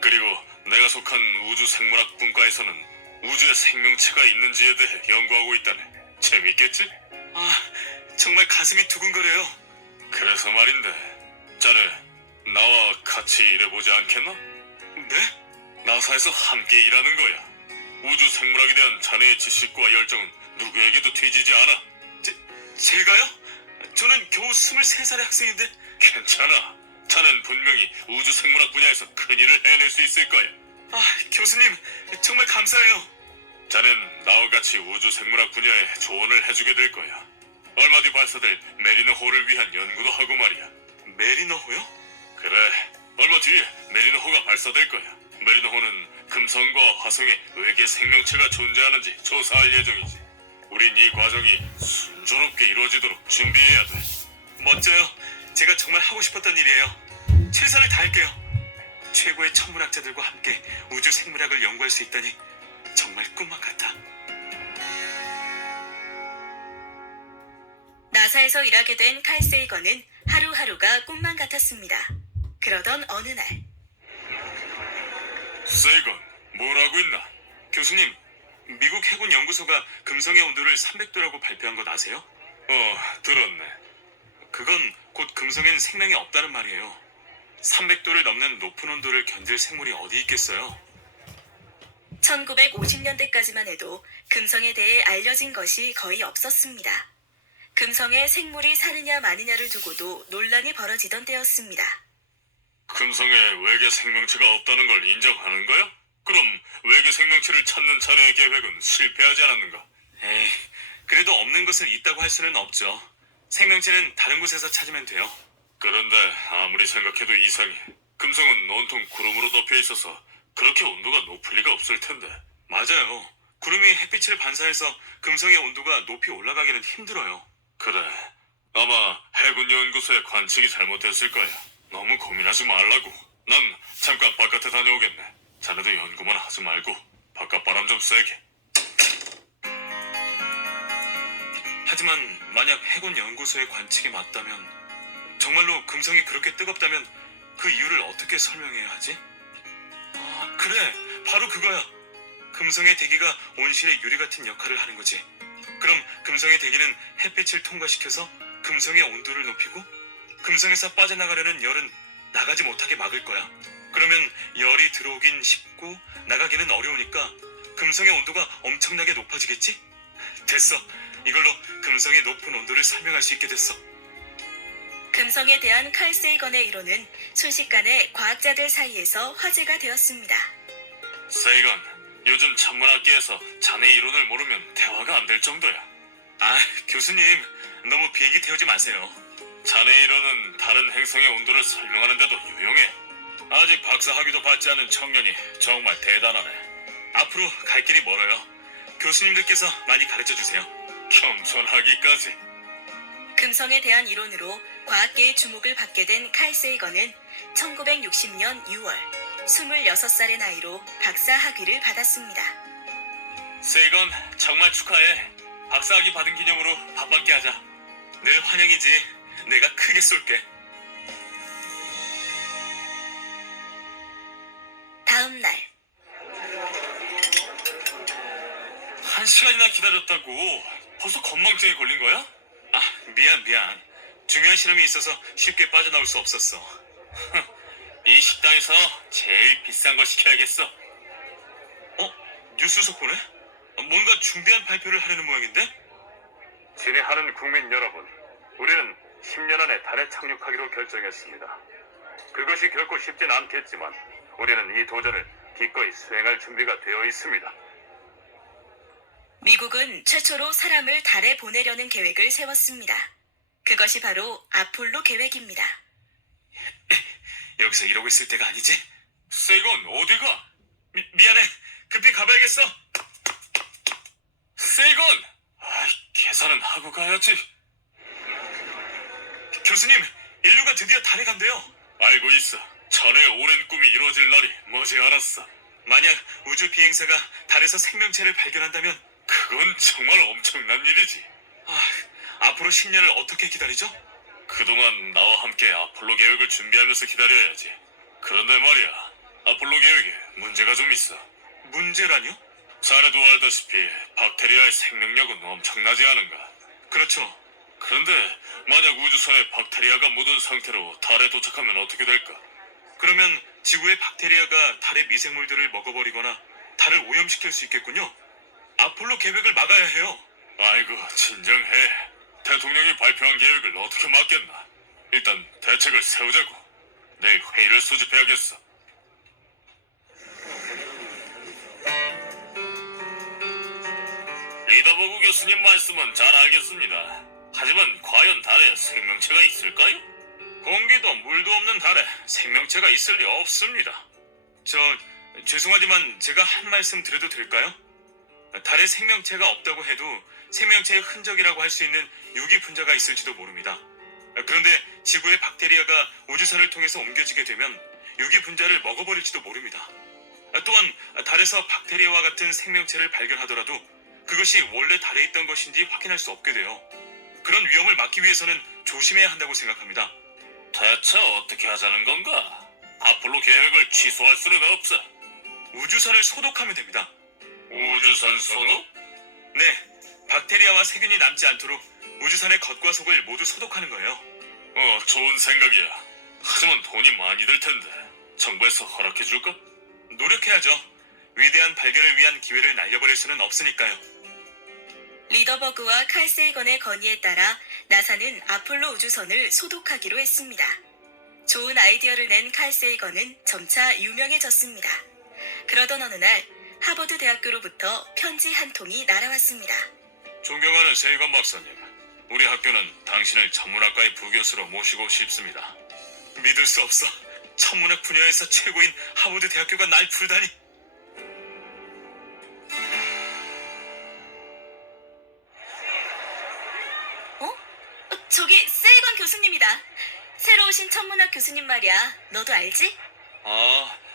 그리고 내가 속한 우주생물학 분과에서는 우주에 생명체가 있는지에 대해 연구하고 있다네. 재밌겠지? 아, 정말 가슴이 두근거려요. 그래서 말인데, 자네 나와 같이 일해보지 않겠나? 네? 나사에서 함께 일하는 거야. 우주 생물학에 대한 자네의 지식과 열정은 누구에게도 뒤지지 않아. 제가요? 저는 겨우 23살의 학생인데. 괜찮아. 자넨 분명히 우주 생물학 분야에서 큰일을 해낼 수 있을 거야. 아, 교수님, 정말 감사해요. 자넨 나와 같이 우주 생물학 분야에 조언을 해주게 될 거야. 얼마 뒤 발사될 메리노호를 위한 연구도 하고 말이야. 메리너호요? 그래, 얼마 뒤에 메리노호가 발사될 거야. 메리노호는 금성과 화성에 외계 생명체가 존재하는지 조사할 예정이지. 우린 이 과정이 순조롭게 이루어지도록 준비해야 돼. 멋져요. 제가 정말 하고 싶었던 일이에요. 최선을 다할게요. 최고의 천문학자들과 함께 우주 생물학을 연구할 수 있다니 정말 꿈만 같아. 나사에서 일하게 된 칼 세이건은 하루하루가 꿈만 같았습니다. 그러던 어느 날, 세이건, 뭘 하고 있나? 교수님, 미국 해군 연구소가 금성의 온도를 300도라고 발표한 것 아세요? 들었네. 그건 곧 금성엔 생명이 없다는 말이에요. 300도를 넘는 높은 온도를 견딜 생물이 어디 있겠어요? 1950년대까지만 해도 금성에 대해 알려진 것이 거의 없었습니다. 금성에 생물이 사느냐 마느냐를 두고도 논란이 벌어지던 때였습니다. 금성에 외계 생명체가 없다는 걸 인정하는 거야? 그럼 외계 생명체를 찾는 자네의 계획은 실패하지 않았는가? 에이, 그래도 없는 것을 있다고 할 수는 없죠. 생명체는 다른 곳에서 찾으면 돼요. 그런데 아무리 생각해도 이상해. 금성은 온통 구름으로 덮여 있어서 그렇게 온도가 높을 리가 없을 텐데. 맞아요. 구름이 햇빛을 반사해서 금성의 온도가 높이 올라가기는 힘들어요. 그래, 아마 해군연구소의 관측이 잘못됐을 거야. 너무 고민하지 말라고. 난 잠깐 바깥에 다녀오겠네. 자네도 연구만 하지 말고 바깥 바람 좀 쐬게. 하지만 만약 해군 연구소의 관측이 맞다면, 정말로 금성이 그렇게 뜨겁다면 그 이유를 어떻게 설명해야 하지? 아, 그래, 바로 그거야. 금성의 대기가 온실의 유리 같은 역할을 하는 거지. 그럼 금성의 대기는 햇빛을 통과시켜서 금성의 온도를 높이고, 금성에서 빠져나가려는 열은 나가지 못하게 막을 거야. 그러면 열이 들어오긴 쉽고 나가기는 어려우니까 금성의 온도가 엄청나게 높아지겠지? 됐어. 이걸로 금성의 높은 온도를 설명할 수 있게 됐어. 금성에 대한 칼 세이건의 이론은 순식간에 과학자들 사이에서 화제가 되었습니다. 세이건, 요즘 천문학계에서 자네 이론을 모르면 대화가 안 될 정도야. 아, 교수님, 너무 비행기 태우지 마세요. 자네 이론은 다른 행성의 온도를 설명하는데도 유용해. 아직 박사 학위도 받지 않은 청년이 정말 대단하네. 앞으로 갈 길이 멀어요. 교수님들께서 많이 가르쳐 주세요. 겸손하기까지. 금성에 대한 이론으로 과학계의 주목을 받게 된 칼 세이건은 1960년 6월 26살의 나이로 박사 학위를 받았습니다. 세이건, 정말 축하해. 박사학위 받은 기념으로 밥 한 끼 하자. 늘 환영이지. 내가 크게 쏠게. 다음 날, 1시간이나 기다렸다고. 벌써 건망증에 걸린 거야? 아, 미안. 중요한 실험이 있어서 쉽게 빠져나올 수 없었어. 이 식당에서 제일 비싼 거 시켜야겠어. 뉴스 속보네? 뭔가 중대한 발표를 하려는 모양인데? 친애하는 국민 여러분, 우리는 10년 안에 달에 착륙하기로 결정했습니다. 그것이 결코 쉽진 않겠지만 우리는 이 도전을 기꺼이 수행할 준비가 되어 있습니다. 미국은 최초로 사람을 달에 보내려는 계획을 세웠습니다. 그것이 바로 아폴로 계획입니다. 여기서 이러고 있을 때가 아니지? 세이건, 어디가? 미안해. 급히 가봐야겠어. 세이건! 계산은 하고 가야지. 교수님, 인류가 드디어 달에 간대요. 알고 있어. 전에 오랜 꿈이 이루어질 날이 머지않았어. 만약 우주 비행사가 달에서 생명체를 발견한다면 그건 정말 엄청난 일이지. 앞으로 10년을 어떻게 기다리죠? 그동안 나와 함께 아폴로 계획을 준비하면서 기다려야지. 그런데 말이야, 아폴로 계획에 문제가 좀 있어. 문제라뇨? 자네도 알다시피 박테리아의 생명력은 엄청나지 않은가? 그렇죠. 그런데 만약 우주선에 박테리아가 묻은 상태로 달에 도착하면 어떻게 될까? 그러면 지구의 박테리아가 달의 미생물들을 먹어버리거나 달을 오염시킬 수 있겠군요. 아폴로 계획을 막아야 해요. 아이고, 진정해. 대통령이 발표한 계획을 어떻게 막겠나? 일단 대책을 세우자고. 내일 회의를 소집해야겠어. 리더버그 교수님 말씀은 잘 알겠습니다. 하지만 과연 달에 생명체가 있을까요? 공기도 물도 없는 달에 생명체가 있을 리 없습니다. 죄송하지만 제가 한 말씀 드려도 될까요? 달에 생명체가 없다고 해도 생명체의 흔적이라고 할 수 있는 유기 분자가 있을지도 모릅니다. 그런데 지구의 박테리아가 우주선을 통해서 옮겨지게 되면 유기 분자를 먹어버릴지도 모릅니다. 또한 달에서 박테리아와 같은 생명체를 발견하더라도 그것이 원래 달에 있던 것인지 확인할 수 없게 돼요. 그런 위험을 막기 위해서는 조심해야 한다고 생각합니다. 대체 어떻게 하자는 건가? 아폴로 계획을 취소할 수는 없어. 우주선을 소독하면 됩니다. 우주선 소독? 네, 박테리아와 세균이 남지 않도록 우주선의 겉과 속을 모두 소독하는 거예요. 좋은 생각이야. 하지만 돈이 많이 들 텐데 정부에서 허락해 줄까? 노력해야죠. 위대한 발견을 위한 기회를 날려버릴 수는 없으니까요. 리더버그와 칼 세이건의 건의에 따라 나사는 아폴로 우주선을 소독하기로 했습니다. 좋은 아이디어를 낸 칼 세이건은 점차 유명해졌습니다. 그러던 어느 날 하버드 대학교로부터 편지 한 통이 날아왔습니다. 존경하는 세이건 박사님, 우리 학교는 당신을 천문학과의 부교수로 모시고 싶습니다. 믿을 수 없어. 천문학 분야에서 최고인 하버드 대학교가 날 부르다니. 저기 세이건 교수님이다. 새로 오신 천문학 교수님 말이야. 너도 알지?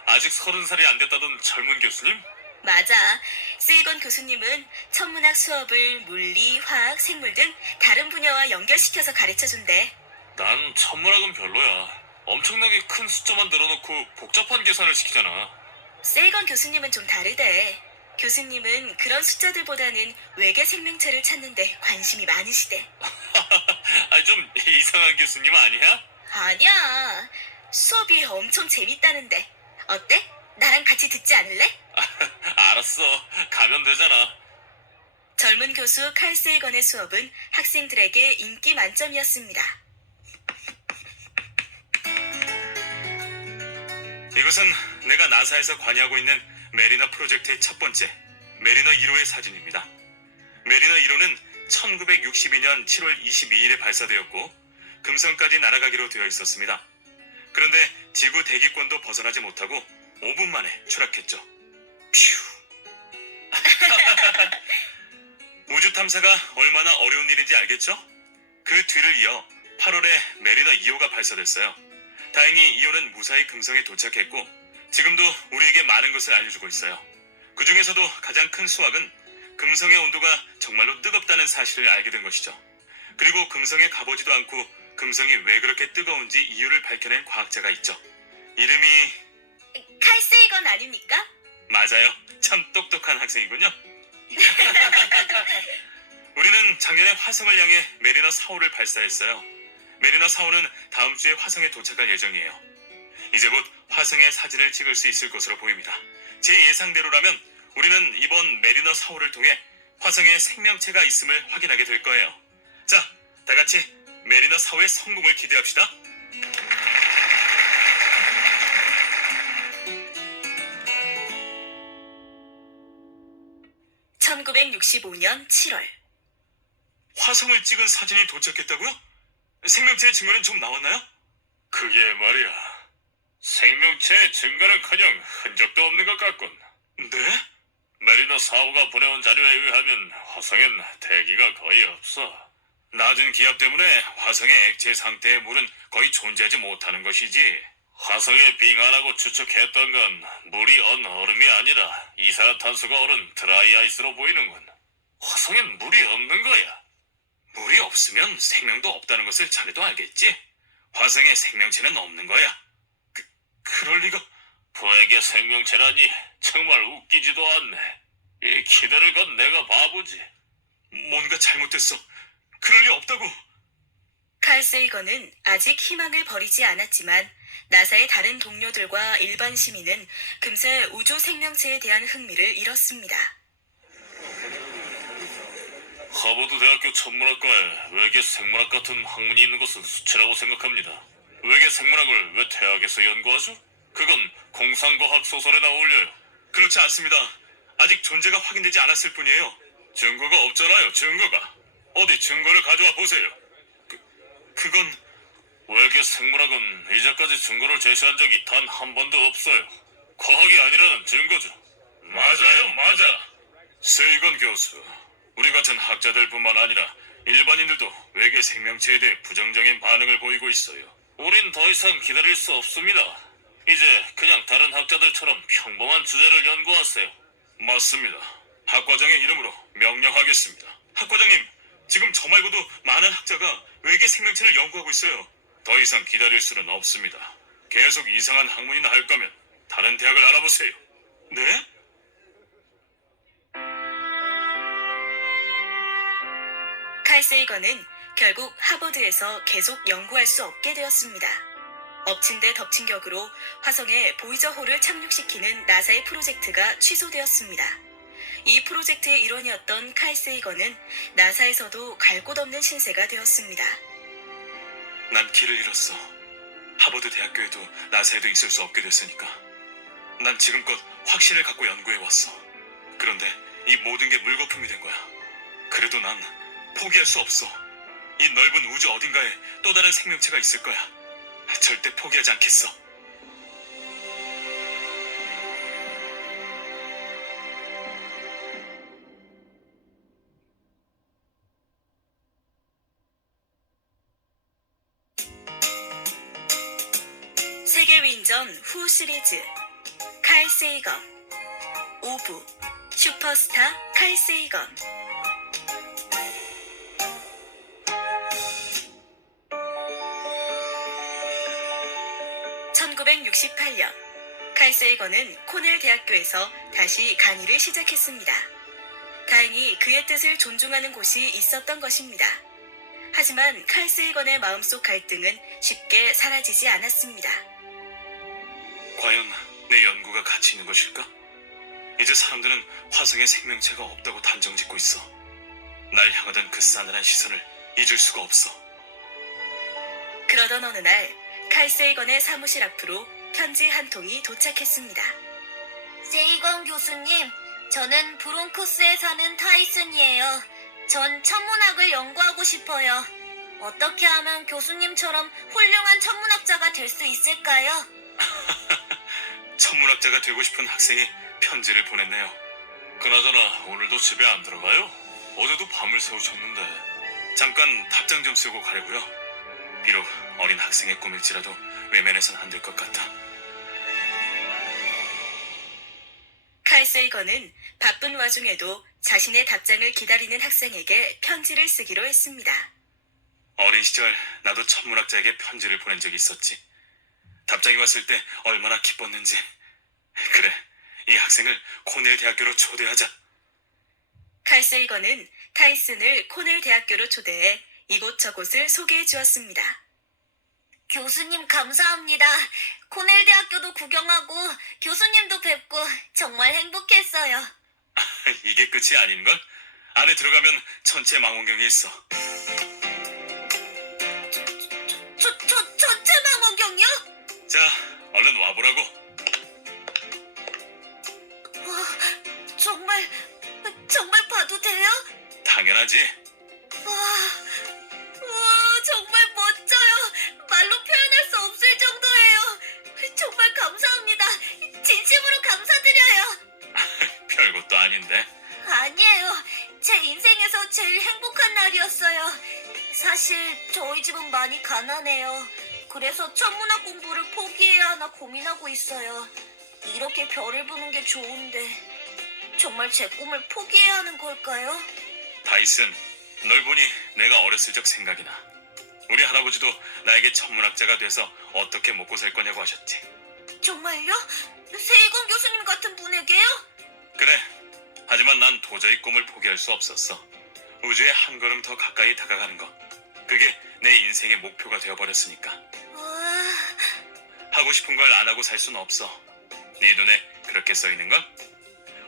아직 30살이 안 됐다던 젊은 교수님? 맞아. 세이건 교수님은 천문학 수업을 물리, 화학, 생물 등 다른 분야와 연결시켜서 가르쳐준대. 난 천문학은 별로야. 엄청나게 큰 숫자만 늘어놓고 복잡한 계산을 시키잖아. 세이건 교수님은 좀 다르대. 교수님은 그런 숫자들보다는 외계 생명체를 찾는데 관심이 많으시대. 좀 이상한 교수님 아니야? 아니야. 수업이 엄청 재밌다는데. 어때? 나랑 같이 듣지 않을래? 알았어. 가면 되잖아. 젊은 교수 칼 세이건의 수업은 학생들에게 인기 만점이었습니다. 이것은 내가 나사에서 관여하고 있는 메리너 프로젝트의 첫 번째, 메리너 1호의 사진입니다. 메리너 1호는 1962년 7월 22일에 발사되었고 금성까지 날아가기로 되어 있었습니다. 그런데 지구 대기권도 벗어나지 못하고 5분 만에 추락했죠. 휴. 우주 탐사가 얼마나 어려운 일인지 알겠죠? 그 뒤를 이어 8월에 메리너 2호가 발사됐어요. 다행히 2호는 무사히 금성에 도착했고 지금도 우리에게 많은 것을 알려주고 있어요. 그 중에서도 가장 큰 수확은 금성의 온도가 정말로 뜨겁다는 사실을 알게 된 것이죠. 그리고 금성에 가보지도 않고 금성이 왜 그렇게 뜨거운지 이유를 밝혀낸 과학자가 있죠. 이름이... 칼 세이건 아닙니까? 맞아요. 참 똑똑한 학생이군요. 우리는 작년에 화성을 향해 메리너 4호를 발사했어요. 메리너 4호는 다음 주에 화성에 도착할 예정이에요. 이제 곧 화성의 사진을 찍을 수 있을 것으로 보입니다. 제 예상대로라면 우리는 이번 메리너 4호를 통해 화성에 생명체가 있음을 확인하게 될 거예요. 자, 다 같이 메리너 4호의 성공을 기대합시다. 1965년 7월. 화성을 찍은 사진이 도착했다고요? 생명체의 증거는 좀 나왔나요? 그게 말이야. 생명체의 증거는커녕 흔적도 없는 것 같군. 네? 메리너 4호가 보내온 자료에 의하면 화성엔 대기가 거의 없어. 낮은 기압 때문에 화성의 액체 상태의 물은 거의 존재하지 못하는 것이지. 화성에 빙하라고 추측했던 건 물이 언 얼음이 아니라 이산화탄소가 얼은 드라이 아이스로 보이는군. 화성엔 물이 없는 거야. 물이 없으면 생명도 없다는 것을 자네도 알겠지? 화성에 생명체는 없는 거야. 그럴 리가... 부에게 생명체라니 정말 웃기지도 않네. 이 기대를 건 내가 바보지. 뭔가 잘못됐어. 그럴 리 없다고. 칼 세이건은 아직 희망을 버리지 않았지만 나사의 다른 동료들과 일반 시민은 금세 우주 생명체에 대한 흥미를 잃었습니다. 하버드 대학교 천문학과에 외계 생물학 같은 학문이 있는 것은 수치라고 생각합니다. 외계 생물학을 왜 대학에서 연구하죠? 그건 공상과학 소설에나 어울려요. 그렇지 않습니다. 아직 존재가 확인되지 않았을 뿐이에요. 증거가 없잖아요, 증거가. 어디 증거를 가져와 보세요. 그건... 외계 생물학은 이제까지 증거를 제시한 적이 단 한 번도 없어요. 과학이 아니라는 증거죠. 맞아요, 맞아. 세이건 교수, 우리 같은 학자들뿐만 아니라 일반인들도 외계 생명체에 대해 부정적인 반응을 보이고 있어요. 우린 더 이상 기다릴 수 없습니다. 이제 그냥 다른 학자들처럼 평범한 주제를 연구하세요. 맞습니다. 학과장의 이름으로 명령하겠습니다. 학과장님, 지금 저 말고도 많은 학자가 외계 생명체를 연구하고 있어요. 더 이상 기다릴 수는 없습니다. 계속 이상한 학문이나 할 거면 다른 대학을 알아보세요. 네? 칼 세이건은 결국 하버드에서 계속 연구할 수 없게 되었습니다. 엎친 데 덮친 격으로 화성에 보이저홀을 착륙시키는 나사의 프로젝트가 취소되었습니다. 이 프로젝트의 일원이었던 칼 세이건은 나사에서도 갈 곳 없는 신세가 되었습니다. 난 길을 잃었어. 하버드 대학교에도 나사에도 있을 수 없게 됐으니까. 난 지금껏 확신을 갖고 연구해왔어. 그런데 이 모든 게 물거품이 된 거야. 그래도 난 포기할 수 없어. 이 넓은 우주 어딘가에 또 다른 생명체가 있을 거야. 절대 포기하지 않겠어. 세계위인전 후 시리즈 칼 세이건 5부 슈퍼스타 칼 세이건. (1968년) 칼 세이건은 코넬 대학교에서 다시 강의를 시작했습니다. 다행히 그의 뜻을 존중하는 곳이 있었던 것입니다. 하지만 칼 세이건의 마음속 갈등은 쉽게 사라지지 않았습니다. 과연 내 연구가 가치 있는 것일까? 이제 사람들은 화성에 생명체가 없다고 단정짓고 있어. 날 향하던 그 싸늘한 시선을 잊을 수가 없어. 그러던 어느 날 칼 세이건의 사무실 앞으로 편지 한 통이 도착했습니다. 세이건 교수님, 저는 브론크스에 사는 타이슨이에요. 전 천문학을 연구하고 싶어요. 어떻게 하면 교수님처럼 훌륭한 천문학자가 될 수 있을까요? 천문학자가 되고 싶은 학생이 편지를 보냈네요. 그나저나 오늘도 집에 안 들어가요? 어제도 밤을 새우셨는데. 잠깐 답장 좀 쓰고 가려고요. 비록 어린 학생의 꿈일지라도 외면해선 안 될 것 같아. 칼 세이건은 바쁜 와중에도 자신의 답장을 기다리는 학생에게 편지를 쓰기로 했습니다. 어린 시절 나도 천문학자에게 편지를 보낸 적이 있었지. 답장이 왔을 때 얼마나 기뻤는지. 그래, 이 학생을 코넬 대학교로 초대하자. 칼 세이건은 타이슨을 코넬 대학교로 초대해 이곳저곳을 소개해 주었습니다. 교수님 감사합니다. 코넬 대학교도 구경하고 교수님도 뵙고 정말 행복했어요. 이게 끝이 아닌걸? 안에 들어가면 천체 망원경이 있어. 전체 망원경이요? 자, 얼른 와보라고. 와, 정말 봐도 돼요? 당연하지. 와, 정말 멋져요. 말로 표현할 수 없을 정도예요. 정말 감사합니다. 진심으로 감사드려요. 별것도 아닌데. 아니에요. 제 인생에서 제일 행복한 날이었어요. 사실 저희 집은 많이 가난해요. 그래서 천문학 공부를 포기해야 하나 고민하고 있어요. 이렇게 별을 보는 게 좋은데 정말 제 꿈을 포기해야 하는 걸까요? 다이슨, 널 보니 내가 어렸을 적 생각이 나. 우리 할아버지도 나에게 천문학자가 돼서 어떻게 먹고 살 거냐고 하셨지. 정말요? 세이건 교수님 같은 분에게요? 그래. 하지만 난 도저히 꿈을 포기할 수 없었어. 우주에 한 걸음 더 가까이 다가가는 것. 그게 내 인생의 목표가 되어버렸으니까. 와, 하고 싶은 걸 안 하고 살 수는 없어. 네 눈에 그렇게 써 있는 걸?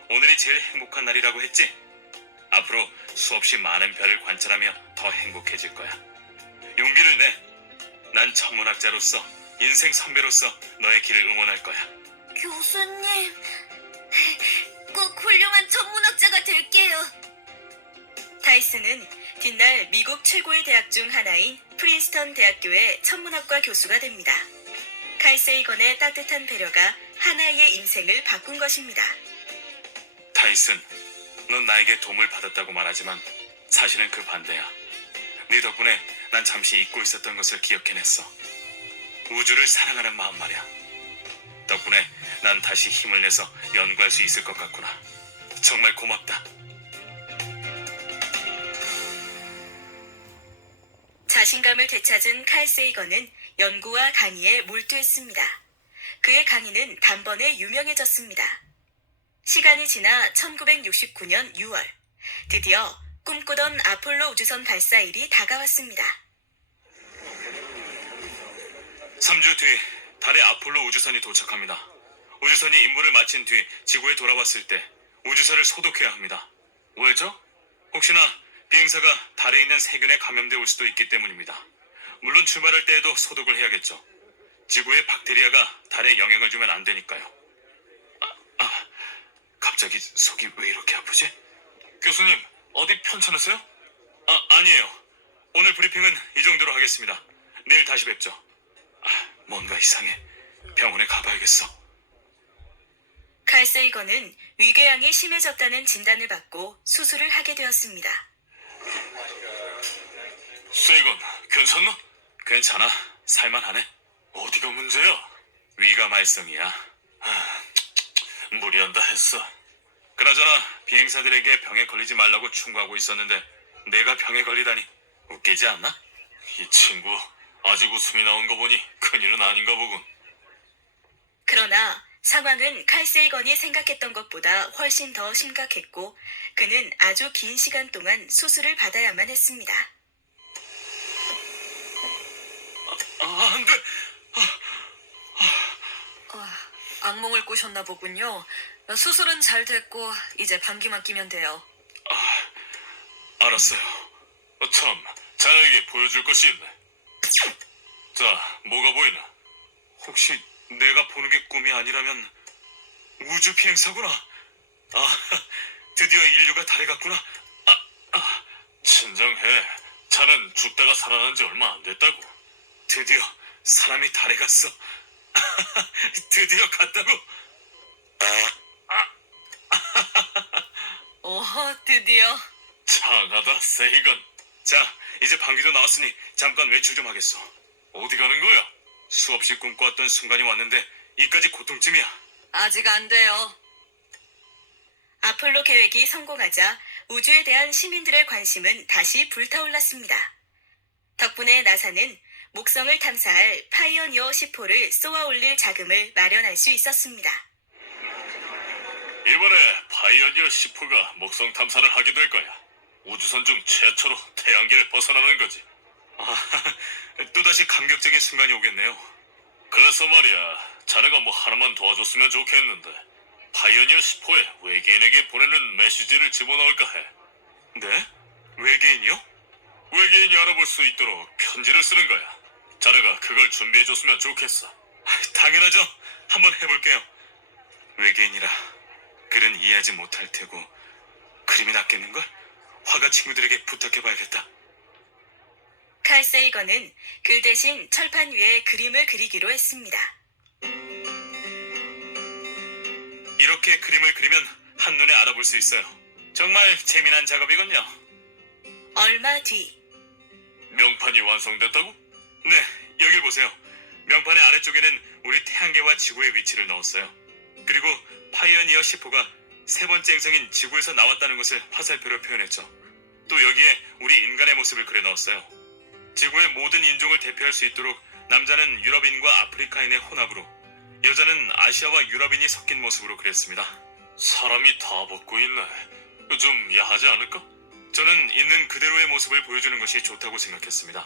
오늘이 제일 행복한 날이라고 했지? 앞으로 수없이 많은 별을 관찰하며 더 행복해질 거야. 용기를 내. 난 천문학자로서, 인생 선배로서 너의 길을 응원할 거야. 교수님. 꼭 훌륭한 천문학자가 될게요. 타이슨은 뒷날 미국 최고의 대학 중 하나인 프린스턴 대학교의 천문학과 교수가 됩니다. 칼 세이건의 따뜻한 배려가 하나의 인생을 바꾼 것입니다. 타이슨, 넌 나에게 도움을 받았다고 말하지만 사실은 그 반대야. 네 덕분에 난 잠시 잊고 있었던 것을 기억해냈어. 우주를 사랑하는 마음 말이야. 덕분에 난 다시 힘을 내서 연구할 수 있을 것 같구나. 정말 고맙다. 자신감을 되찾은 칼 세이건은 연구와 강의에 몰두했습니다. 그의 강의는 단번에 유명해졌습니다. 시간이 지나 1969년 6월, 드디어 꿈꾸던 아폴로 우주선 발사일이 다가왔습니다. 3주 뒤 달에 아폴로 우주선이 도착합니다. 우주선이 임무를 마친 뒤 지구에 돌아왔을 때 우주선을 소독해야 합니다. 왜죠? 혹시나 비행사가 달에 있는 세균에 감염되어 올 수도 있기 때문입니다. 물론 출발할 때에도 소독을 해야겠죠. 지구의 박테리아가 달에 영향을 주면 안 되니까요. 갑자기 속이 왜 이렇게 아프지? 교수님, 어디 편찮으세요? 아니에요. 오늘 브리핑은 이 정도로 하겠습니다. 내일 다시 뵙죠. 뭔가 이상해. 병원에 가봐야겠어. 칼 세이건은 위궤양이 심해졌다는 진단을 받고 수술을 하게 되었습니다. 세이건, 괜찮나? 괜찮아. 살만하네. 어디가 문제야? 위가 말썽이야. 무리한다 했어. 그나저나 비행사들에게 병에 걸리지 말라고 충고하고 있었는데 내가 병에 걸리다니 웃기지 않나? 이 친구 아직 웃음이 나온 거 보니 큰일은 아닌가 보군. 그러나 상황은 칼 세이건이 생각했던 것보다 훨씬 더 심각했고 그는 아주 긴 시간 동안 수술을 받아야만 했습니다. 안 돼! 악몽을 꾸셨나 보군요. 수술은 잘 됐고 이제 방귀만 끼면 돼요. 알았어요. 참, 자네에게 보여줄 것이 있네. 자, 뭐가 보이나? 혹시 내가 보는 게 꿈이 아니라면 우주 비행사구나. 드디어 인류가 달에 갔구나. 진정해. 자넨 죽다가 살아난 지 얼마 안 됐다고. 드디어 사람이 달에 갔어. 드디어 갔다고. 드디어. 장하다, 세이건. 자, 이제 방귀도 나왔으니 잠깐 외출 좀 하겠어. 어디 가는 거야? 수없이 꿈꿔왔던 순간이 왔는데 이까지 고통쯤이야. 아직 안 돼요. 아폴로 계획이 성공하자 우주에 대한 시민들의 관심은 다시 불타올랐습니다. 덕분에 나사는 목성을 탐사할 파이어니어 10호를 쏘아 올릴 자금을 마련할 수 있었습니다. 이번에 파이어니어 10호가 목성 탐사를 하게 될 거야. 우주선 중 최초로 태양계를 벗어나는 거지. 또다시 감격적인 순간이 오겠네요. 그래서 말이야, 자네가 뭐 하나만 도와줬으면 좋겠는데 파이어니어 10호에 외계인에게 보내는 메시지를 집어넣을까 해. 네? 외계인이요? 외계인이 알아볼 수 있도록 편지를 쓰는 거야. 자네가 그걸 준비해줬으면 좋겠어. 당연하죠. 한번 해볼게요. 외계인이라 글은 이해하지 못할 테고 그림이 낫겠는걸? 화가 친구들에게 부탁해봐야겠다. 칼 세이건은 글 대신 철판 위에 그림을 그리기로 했습니다. 이렇게 그림을 그리면 한눈에 알아볼 수 있어요. 정말 재미난 작업이군요. 얼마 뒤 명판이 완성됐다고? 네, 여길 보세요. 명판의 아래쪽에는 우리 태양계와 지구의 위치를 넣었어요. 그리고 파이어니어 10호가 세 번째 행성인 지구에서 나왔다는 것을 화살표로 표현했죠. 또 여기에 우리 인간의 모습을 그려 넣었어요. 지구의 모든 인종을 대표할 수 있도록 남자는 유럽인과 아프리카인의 혼합으로, 여자는 아시아와 유럽인이 섞인 모습으로 그렸습니다. 사람이 다 벗고 있네. 좀 야하지 않을까? 저는 있는 그대로의 모습을 보여주는 것이 좋다고 생각했습니다.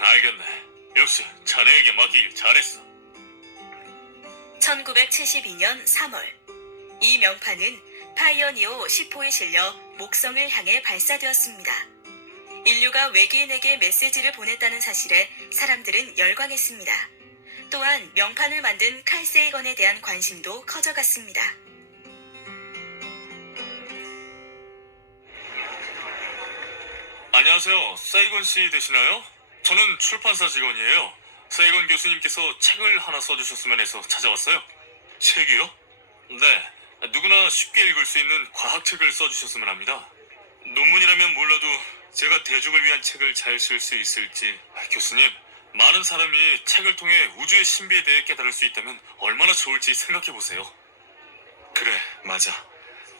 알겠네. 역시 자네에게 맡기길 잘했어. 1972년 3월, 이 명판은 파이어니어 10호에 실려 목성을 향해 발사되었습니다. 인류가 외계인에게 메시지를 보냈다는 사실에 사람들은 열광했습니다. 또한 명판을 만든 칼 세이건에 대한 관심도 커져갔습니다. 안녕하세요. 세이건 씨 되시나요? 저는 출판사 직원이에요. 세이건 교수님께서 책을 하나 써주셨으면 해서 찾아왔어요. 책이요? 네. 누구나 쉽게 읽을 수 있는 과학책을 써주셨으면 합니다. 논문이라면 몰라도 제가 대중을 위한 책을 잘 쓸 수 있을지. 교수님, 많은 사람이 책을 통해 우주의 신비에 대해 깨달을 수 있다면 얼마나 좋을지 생각해보세요. 그래, 맞아.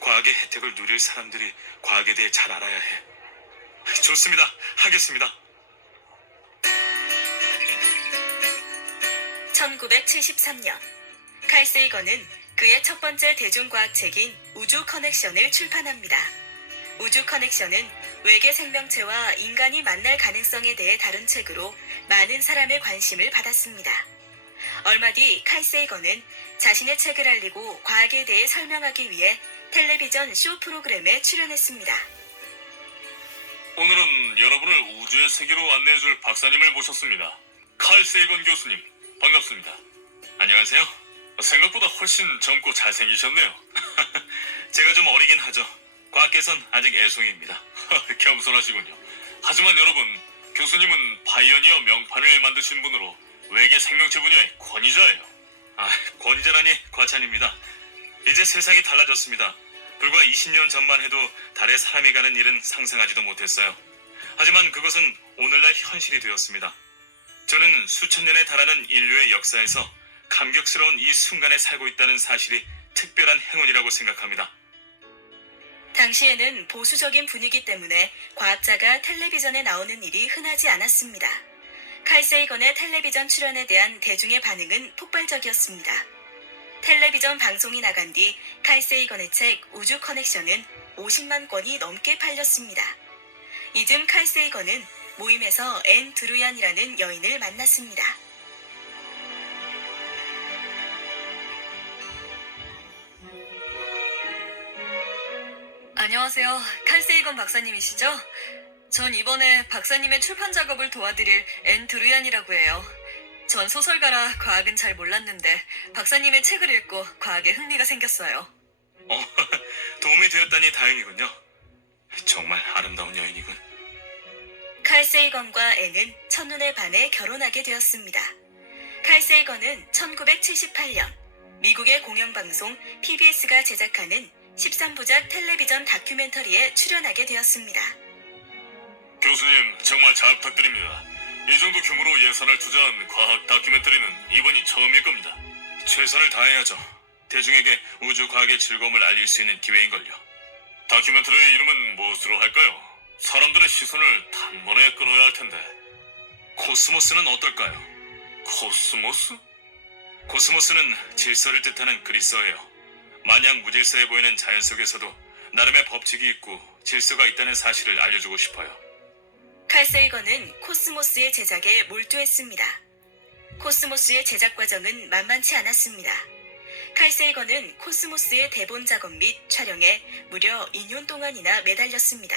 과학의 혜택을 누릴 사람들이 과학에 대해 잘 알아야 해. 좋습니다. 하겠습니다. 1973년, 칼 세이건은 그의 첫 번째 대중과학책인 우주 커넥션을 출판합니다. 우주 커넥션은 외계 생명체와 인간이 만날 가능성에 대해 다룬 책으로 많은 사람의 관심을 받았습니다. 얼마 뒤 칼 세이건은 자신의 책을 알리고 과학에 대해 설명하기 위해 텔레비전 쇼 프로그램에 출연했습니다. 오늘은 여러분을 우주의 세계로 안내해줄 박사님을 모셨습니다. 칼 세이건 교수님, 반갑습니다. 안녕하세요. 생각보다 훨씬 젊고 잘생기셨네요. 제가 좀 어리긴 하죠. 과학계선 아직 애송입니다. 겸손하시군요. 하지만 여러분, 교수님은 파이어니어 명판을 만드신 분으로 외계 생명체 분야의 권위자예요. 권위자라니 과찬입니다. 이제 세상이 달라졌습니다. 불과 20년 전만 해도 달에 사람이 가는 일은 상상하지도 못했어요. 하지만 그것은 오늘날 현실이 되었습니다. 저는 수천 년에 달하는 인류의 역사에서 감격스러운 이 순간에 살고 있다는 사실이 특별한 행운이라고 생각합니다. 당시에는 보수적인 분위기 때문에 과학자가 텔레비전에 나오는 일이 흔하지 않았습니다. 칼 세이건의 텔레비전 출연에 대한 대중의 반응은 폭발적이었습니다. 텔레비전 방송이 나간 뒤 칼 세이건의 책 우주 커넥션은 50만 권이 넘게 팔렸습니다. 이듬 칼 세이건은 모임에서 앤 드루얀이라는 여인을 만났습니다. 안녕하세요. 칼 세이건 박사님이시죠? 전 이번에 박사님의 출판 작업을 도와드릴 앤 드루얀이라고 해요. 전 소설가라 과학은 잘 몰랐는데 박사님의 책을 읽고 과학에 흥미가 생겼어요. 도움이 되었다니 다행이군요. 정말 아름다운 여인이군. 칼 세이건과 앤은 첫눈에 반해 결혼하게 되었습니다. 칼 세이건은 1978년 미국의 공영방송 PBS가 제작하는 13부작 텔레비전 다큐멘터리에 출연하게 되었습니다. 교수님, 정말 잘 부탁드립니다. 이 정도 규모로 예산을 투자한 과학 다큐멘터리는 이번이 처음일 겁니다. 최선을 다해야죠. 대중에게 우주 과학의 즐거움을 알릴 수 있는 기회인걸요. 다큐멘터리의 이름은 무엇으로 할까요? 사람들의 시선을 단번에 끌어야 할 텐데. 코스모스는 어떨까요? 코스모스? 코스모스는 질서를 뜻하는 그리스어예요. 마냥 무질서해 보이는 자연 속에서도 나름의 법칙이 있고 질서가 있다는 사실을 알려주고 싶어요. 칼 세이건은 코스모스의 제작에 몰두했습니다. 코스모스의 제작 과정은 만만치 않았습니다. 칼 세이건은 코스모스의 대본 작업 및 촬영에 무려 2년 동안이나 매달렸습니다.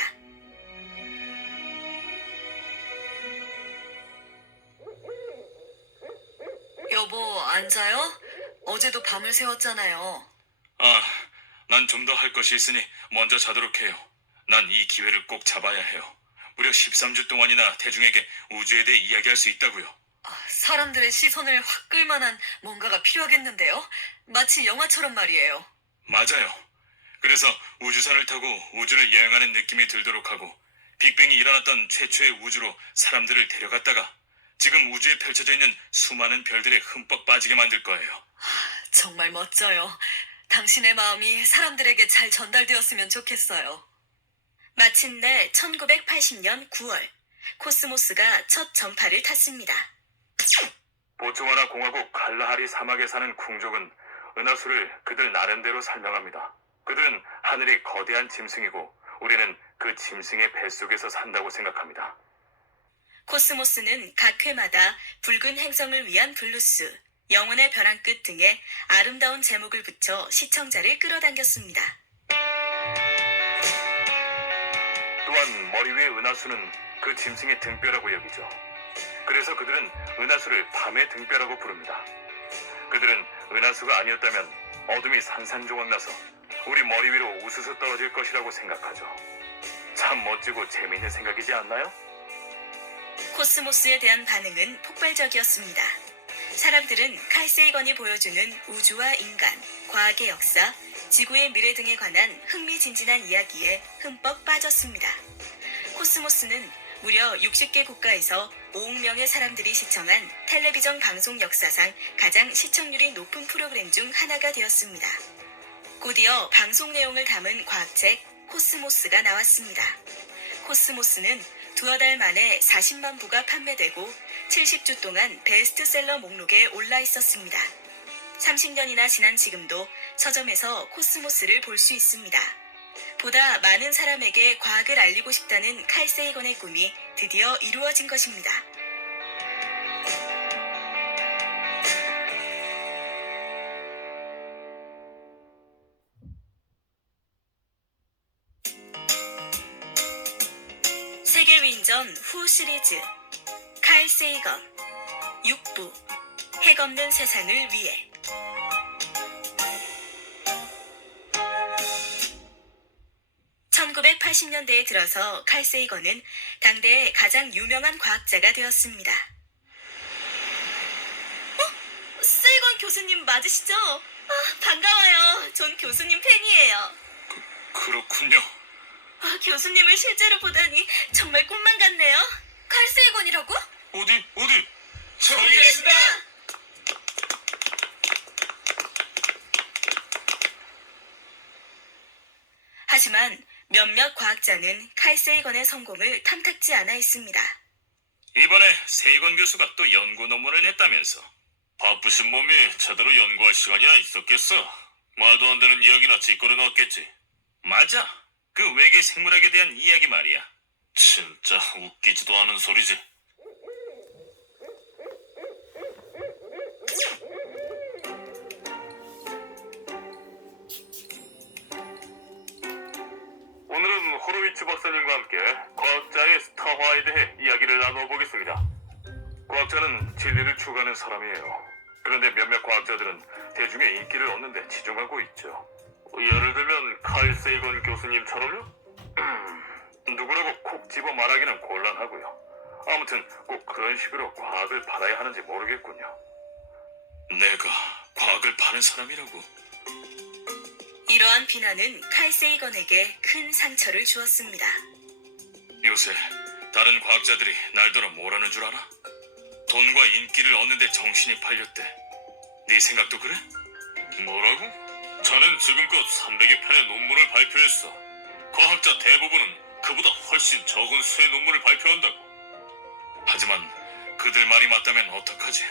여보, 앉아요? 어제도 밤을 새웠잖아요. 난 좀 더 할 것이 있으니 먼저 자도록 해요. 난 이 기회를 꼭 잡아야 해요. 무려 13주 동안이나 대중에게 우주에 대해 이야기할 수 있다고요. 사람들의 시선을 확 끌만한 뭔가가 필요하겠는데요? 마치 영화처럼 말이에요. 맞아요. 그래서 우주선을 타고 우주를 여행하는 느낌이 들도록 하고 빅뱅이 일어났던 최초의 우주로 사람들을 데려갔다가 지금 우주에 펼쳐져 있는 수많은 별들에 흠뻑 빠지게 만들 거예요. 정말 멋져요. 당신의 마음이 사람들에게 잘 전달되었으면 좋겠어요. 마침내 1980년 9월, 코스모스가 첫 전파를 탔습니다. 보츠와나 공화국 칼라하리 사막에 사는 쿵족은 은하수를 그들 나름대로 설명합니다. 그들은 하늘이 거대한 짐승이고 우리는 그 짐승의 뱃속에서 산다고 생각합니다. 코스모스는 각 회마다 붉은 행성을 위한 블루스, 영혼의 벼랑 끝 등의 아름다운 제목을 붙여 시청자를 끌어당겼습니다. 또한 머리 위의 은하수는 그 짐승의 등뼈라고 여기죠. 그래서 그들은 은하수를 밤의 등뼈라고 부릅니다. 그들은 은하수가 아니었다면 어둠이 산산조각 나서 우리 머리 위로 우수수 떨어질 것이라고 생각하죠. 참 멋지고 재미있는 생각이지 않나요? 코스모스에 대한 반응은 폭발적이었습니다. 사람들은 칼 세이건이 보여주는 우주와 인간, 과학의 역사, 지구의 미래 등에 관한 흥미진진한 이야기에 흠뻑 빠졌습니다. 코스모스는 무려 60개 국가에서 5억 명의 사람들이 시청한 텔레비전 방송 역사상 가장 시청률이 높은 프로그램 중 하나가 되었습니다. 곧이어 방송 내용을 담은 과학책 코스모스가 나왔습니다. 코스모스는 두어 달 만에 40만 부가 판매되고 70주 동안 베스트셀러 목록에 올라 있었습니다. 30년이나 지난 지금도 서점에서 코스모스를 볼 수 있습니다. 보다 많은 사람에게 과학을 알리고 싶다는 칼 세이건의 꿈이 드디어 이루어진 것입니다. 세계위인전 후 시리즈 칼 세이건 6부 핵없는 세상을 위해 1980년대에 들어서 칼 세이건은 당대의 가장 유명한 과학자가 되었습니다. 세이건 교수님 맞으시죠? 반가워요. 전 교수님 팬이에요. 그렇군요. 교수님을 실제로 보다니 정말 꿈만 같네요. 칼 세이건이라고? 어디? 저기 계신다! 하지만 몇몇 과학자는 칼 세이건의 성공을 탐탁지 않아 있습니다. 이번에 세이건 교수가 또 연구 논문을 냈다면서. 바쁘신 몸이 제대로 연구할 시간이나 있었겠어. 말도 안 되는 이야기나 짓거리 넣었겠지. 맞아. 그 외계 생물학에 대한 이야기 말이야. 진짜 웃기지도 않은 소리지. 오늘은 호로위츠 박사님과 함께 과학자의 스타화에 대해 이야기를 나누어 보겠습니다. 과학자는 진리를 추구하는 사람이에요. 그런데 몇몇 과학자들은 대중의 인기를 얻는 데 치중하고 있죠. 예를 들면 칼 세이건 교수님처럼요? 누구라고 콕 집어 말하기는 곤란하고요. 아무튼 꼭 그런 식으로 과학을 받아야 하는지 모르겠군요. 내가 과학을 파는 사람이라고. 이러한 비난은 칼 세이건에게 큰 상처를 주었습니다. 요새 다른 과학자들이 날더러 뭐라는 줄 알아? 돈과 인기를 얻는데 정신이 팔렸대. 네 생각도 그래? 뭐라고? 자넨 지금껏 300여 편의 논문을 발표했어. 과학자 대부분은 그보다 훨씬 적은 수의 논문을 발표한다고. 하지만 그들 말이 맞다면 어떡하지?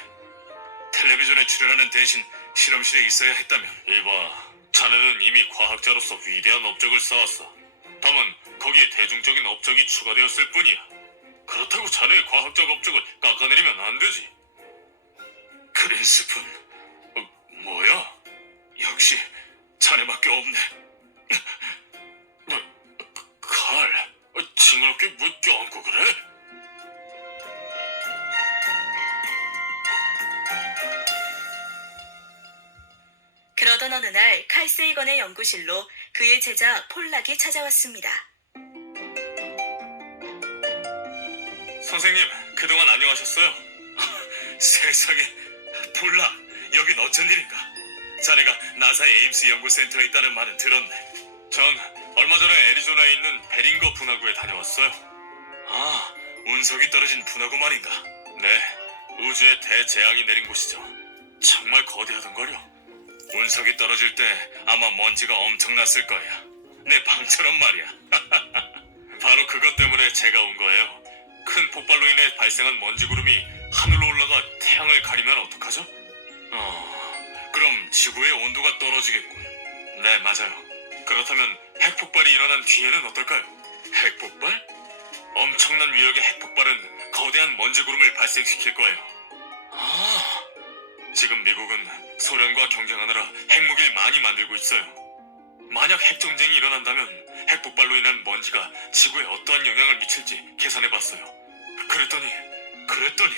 텔레비전에 출연하는 대신 실험실에 있어야 했다면. 이봐, 자네는 이미 과학자로서 위대한 업적을 쌓았어. 다만 거기에 대중적인 업적이 추가되었을 뿐이야. 그렇다고 자네의 과학적 업적을 깎아내리면 안 되지. 그린스푼, 뭐야? 역시 자네밖에 없네. 칼, 징그럽게 왜 껴안고 그래? 그러던 어느 날 칼 세이건의 연구실로 그의 제자 폴락이 찾아왔습니다. 선생님, 그동안 안녕하셨어요? 세상에, 폴락, 여긴 어쩐 일인가? 자네가 나사의 에임스 연구센터에 있다는 말은 들었네. 전 얼마 전에 애리조나에 있는 베링거 분화구에 다녀왔어요. 아, 운석이 떨어진 분화구 말인가? 네, 우주에 대재앙이 내린 곳이죠. 정말 거대하던 거요. 운석이 떨어질 때 아마 먼지가 엄청났을 거야. 내 방처럼 말이야. 바로 그것 때문에 제가 온 거예요. 큰 폭발로 인해 발생한 먼지 구름이 하늘로 올라가 태양을 가리면 어떡하죠? 그럼 지구의 온도가 떨어지겠군. 네, 맞아요. 그렇다면 핵폭발이 일어난 뒤에는 어떨까요? 핵폭발? 엄청난 위력의 핵폭발은 거대한 먼지 구름을 발생시킬 거예요. 지금 미국은 소련과 경쟁하느라 핵무기를 많이 만들고 있어요. 만약 핵전쟁이 일어난다면 핵폭발로 인한 먼지가 지구에 어떠한 영향을 미칠지 계산해봤어요. 그랬더니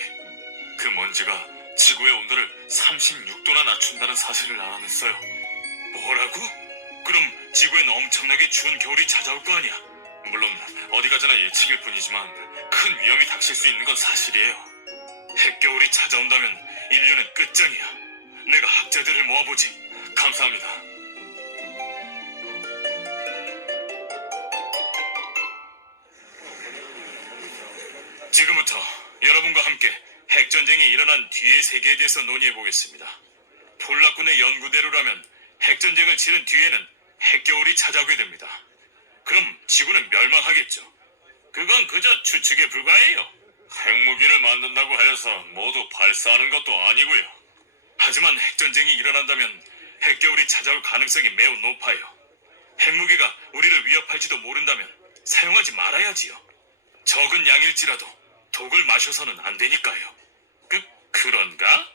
그 먼지가 지구의 온도를 36도나 낮춘다는 사실을 알아냈어요. 뭐라고? 그럼 지구엔 엄청나게 추운 겨울이 찾아올 거 아니야? 물론 어디 가잖아 예측일 뿐이지만 큰 위험이 닥칠 수 있는 건 사실이에요. 핵겨울이 찾아온다면 인류는 끝장이야. 내가 학자들을 모아보지. 감사합니다. 지금부터 여러분과 함께 핵전쟁이 일어난 뒤의 세계에 대해서 논의해보겠습니다. 폴라꾼의 연구대로라면 핵전쟁을 치른 뒤에는 핵겨울이 찾아오게 됩니다. 그럼 지구는 멸망하겠죠. 그건 그저 추측에 불과해요. 핵무기를 만든다고 해서 모두 발사하는 것도 아니고요. 하지만 핵전쟁이 일어난다면 핵겨울이 찾아올 가능성이 매우 높아요. 핵무기가 우리를 위협할지도 모른다면 사용하지 말아야지요. 적은 양일지라도 독을 마셔서는 안 되니까요. 그런가?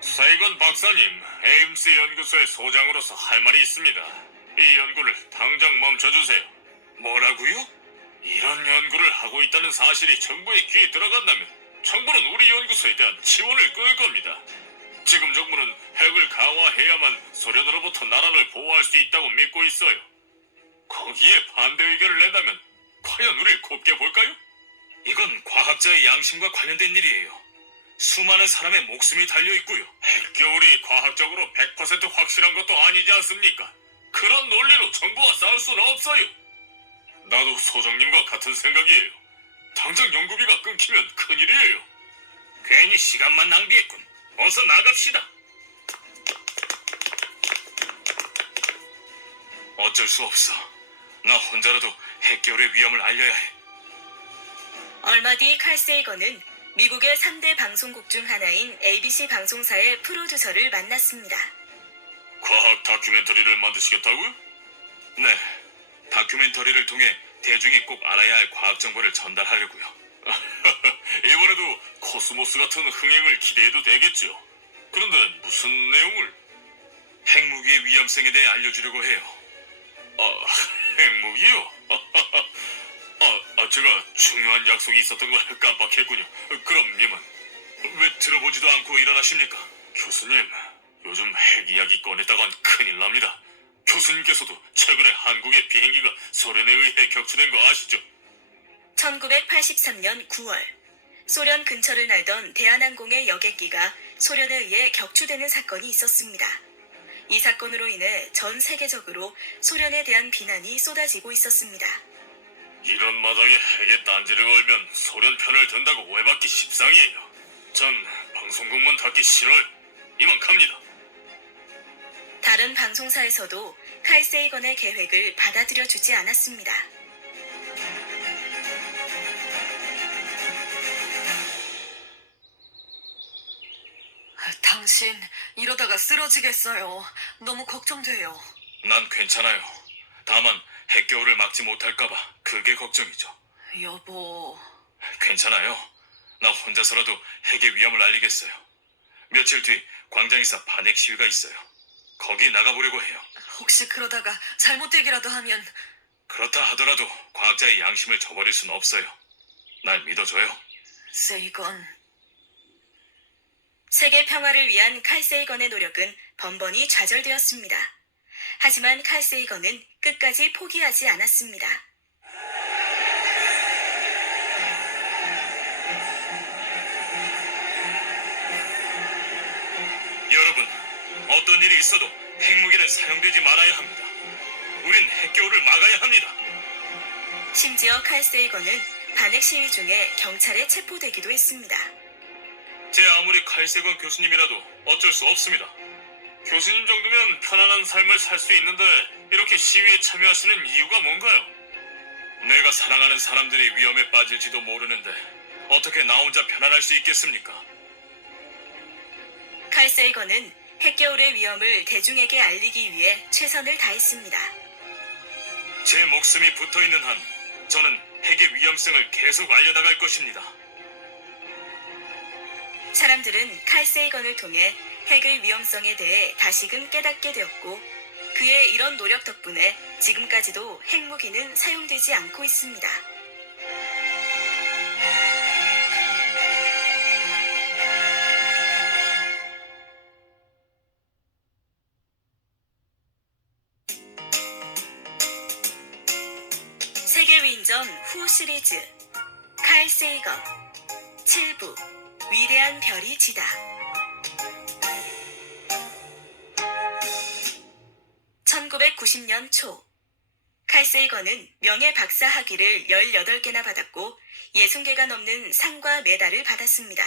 세이건 박사님, 에임스 연구소의 소장으로서 할 말이 있습니다. 이 연구를 당장 멈춰주세요. 뭐라고요? 이런 연구를 하고 있다는 사실이 정부의 귀에 들어간다면 정부는 우리 연구소에 대한 지원을 끊을 겁니다. 지금 정부는 핵을 강화해야만 소련으로부터 나라를 보호할 수 있다고 믿고 있어요. 거기에 반대 의견을 낸다면 과연 우릴 곱게 볼까요? 이건 과학자의 양심과 관련된 일이에요. 수많은 사람의 목숨이 달려있고요. 핵겨울이 과학적으로 100% 확실한 것도 아니지 않습니까? 그런 논리로 정부와 싸울 수는 없어요. 나도 소장님과 같은 생각이에요. 당장 연구비가 끊기면 큰일이에요. 괜히 시간만 낭비했군. 어서 나갑시다. 어쩔 수 없어. 나 혼자라도 핵겨울의 위험을 알려야 해. 얼마 뒤 칼 세이건은 미국의 3대 방송국 중 하나인 ABC 방송사의 프로듀서를 만났습니다. 과학 다큐멘터리를 만드시겠다고요? 네, 다큐멘터리를 통해 대중이 꼭 알아야 할 과학 정보를 전달하려고요. 이번에도 코스모스 같은 흥행을 기대해도 되겠죠. 그런데 무슨 내용을? 핵무기의 위험성에 대해 알려주려고 해요. 핵무기요? 제가 중요한 약속이 있었던 걸 깜빡했군요. 그럼 이만. 왜 들어보지도 않고 일어나십니까? 교수님, 요즘 핵 이야기 꺼냈다간 큰일 납니다. 교수님께서도 최근에 한국의 비행기가 소련에 의해 격추된 거 아시죠? 1983년 9월, 소련 근처를 날던 대한항공의 여객기가 소련에 의해 격추되는 사건이 있었습니다. 이 사건으로 인해 전 세계적으로 소련에 대한 비난이 쏟아지고 있었습니다. 이런 마당에 핵의 딴지를 걸면 소련 편을 든다고 오해받기 십상이에요. 전 방송국문 닫기 싫어요. 이만 갑니다. 다른 방송사에서도 칼 세이건의 계획을 받아들여주지 않았습니다. 당신 이러다가 쓰러지겠어요. 너무 걱정돼요. 난 괜찮아요. 다만 핵겨울을 막지 못할까봐 그게 걱정이죠. 여보, 괜찮아요. 나 혼자서라도 핵의 위험을 알리겠어요. 며칠 뒤 광장에서 반핵 시위가 있어요. 거기 나가보려고 해요. 혹시 그러다가 잘못되기라도 하면 그렇다 하더라도 과학자의 양심을 저버릴 순 없어요. 날 믿어줘요. 세이건. 세계 평화를 위한 칼 세이건의 노력은 번번이 좌절되었습니다. 하지만 칼 세이건은 끝까지 포기하지 않았습니다. 여러분, 어떤 일이 있어도 핵무기는 사용되지 말아야 합니다. 우린 핵겨울을 막아야 합니다. 심지어 칼 세이건은 반핵 시위 중에 경찰에 체포되기도 했습니다. 제 아무리 칼세건 교수님이라도 어쩔 수 없습니다. 교수님 정도면 편안한 삶을 살 수 있는데 이렇게 시위에 참여하시는 이유가 뭔가요? 내가 사랑하는 사람들이 위험에 빠질지도 모르는데 어떻게 나 혼자 편안할 수 있겠습니까? 칼 세이건은 핵개울의 위험을 대중에게 알리기 위해 최선을 다했습니다. 제 목숨이 붙어있는 한 저는 핵의 위험성을 계속 알려나갈 것입니다. 사람들은 칼 세이건을 통해 핵의 위험성에 대해 다시금 깨닫게 되었고, 그의 이런 노력 덕분에 지금까지도 핵무기는 사용되지 않고 있습니다. 세계위인전 후 시리즈 칼 세이건 7부 위대한 별이 지다. (1990년) 초 칼 세이건은 명예 박사 학위를 18개나 받았고 60개가 넘는 상과 메달을 받았습니다.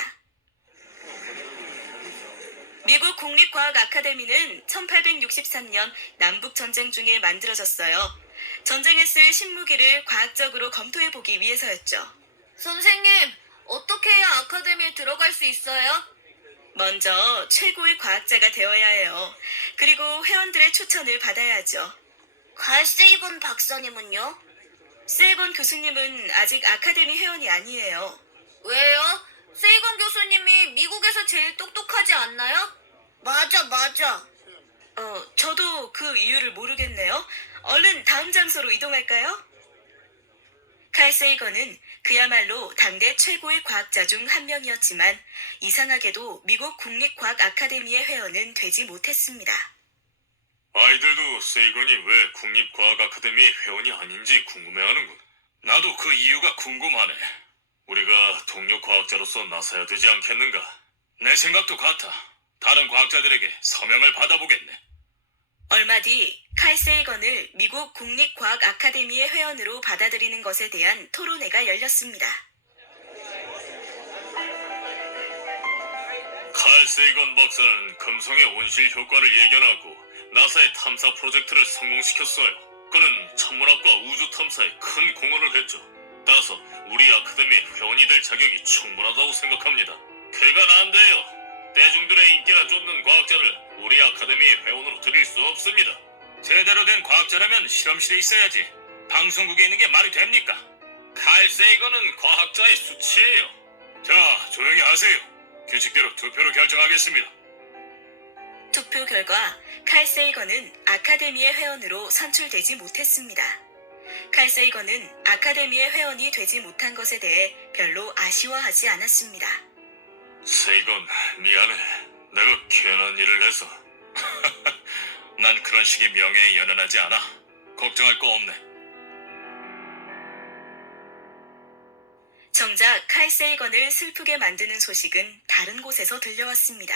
미국 국립과학 아카데미는 1863년 남북전쟁 중에 만들어졌어요. 전쟁에 쓸 신무기를 과학적으로 검토해보기 위해서였죠. 선생님, 어떻게 해야 아카데미에 들어갈 수 있어요? 먼저 최고의 과학자가 되어야 해요. 그리고 회원들의 추천을 받아야 하죠. 칼 세이건 박사님은요? 세이건 교수님은 아직 아카데미 회원이 아니에요. 왜요? 세이건 교수님이 미국에서 제일 똑똑하지 않나요? 맞아. 저도 그 이유를 모르겠네요. 얼른 다음 장소로 이동할까요? 칼 세이건은 그야말로 당대 최고의 과학자 중 한 명이었지만 이상하게도 미국 국립과학 아카데미의 회원은 되지 못했습니다. 아이들도 세이건이 왜 국립과학아카데미 회원이 아닌지 궁금해하는군. 나도 그 이유가 궁금하네. 우리가 동료 과학자로서 나서야 되지 않겠는가? 내 생각도 같아. 다른 과학자들에게 서명을 받아보겠네. 얼마 뒤 칼 세이건을 미국 국립과학 아카데미의 회원으로 받아들이는 것에 대한 토론회가 열렸습니다. 칼 세이건 박사는 금성의 온실 효과를 예견하고 나사의 탐사 프로젝트를 성공시켰어요. 그는 천문학과 우주 탐사에 큰 공헌을 했죠. 따라서 우리 아카데미의 회원이 될 자격이 충분하다고 생각합니다. 그건 안 돼요. 대중들의 인기나 쫓는 과학자를 우리 아카데미의 회원으로 드릴 수 없습니다. 제대로 된 과학자라면 실험실에 있어야지. 방송국에 있는 게 말이 됩니까? 칼 세이건은 과학자의 수치예요. 자, 조용히 하세요. 규칙대로 투표로 결정하겠습니다. 투표 결과 칼 세이건은 아카데미의 회원으로 선출되지 못했습니다. 칼 세이건은 아카데미의 회원이 되지 못한 것에 대해 별로 아쉬워하지 않았습니다. 세이건, 미안해. 내가 괜한 일을 해서. 난 그런 식의 명예에 연연하지 않아. 걱정할 거 없네. 정작 칼 세이건을 슬프게 만드는 소식은 다른 곳에서 들려왔습니다.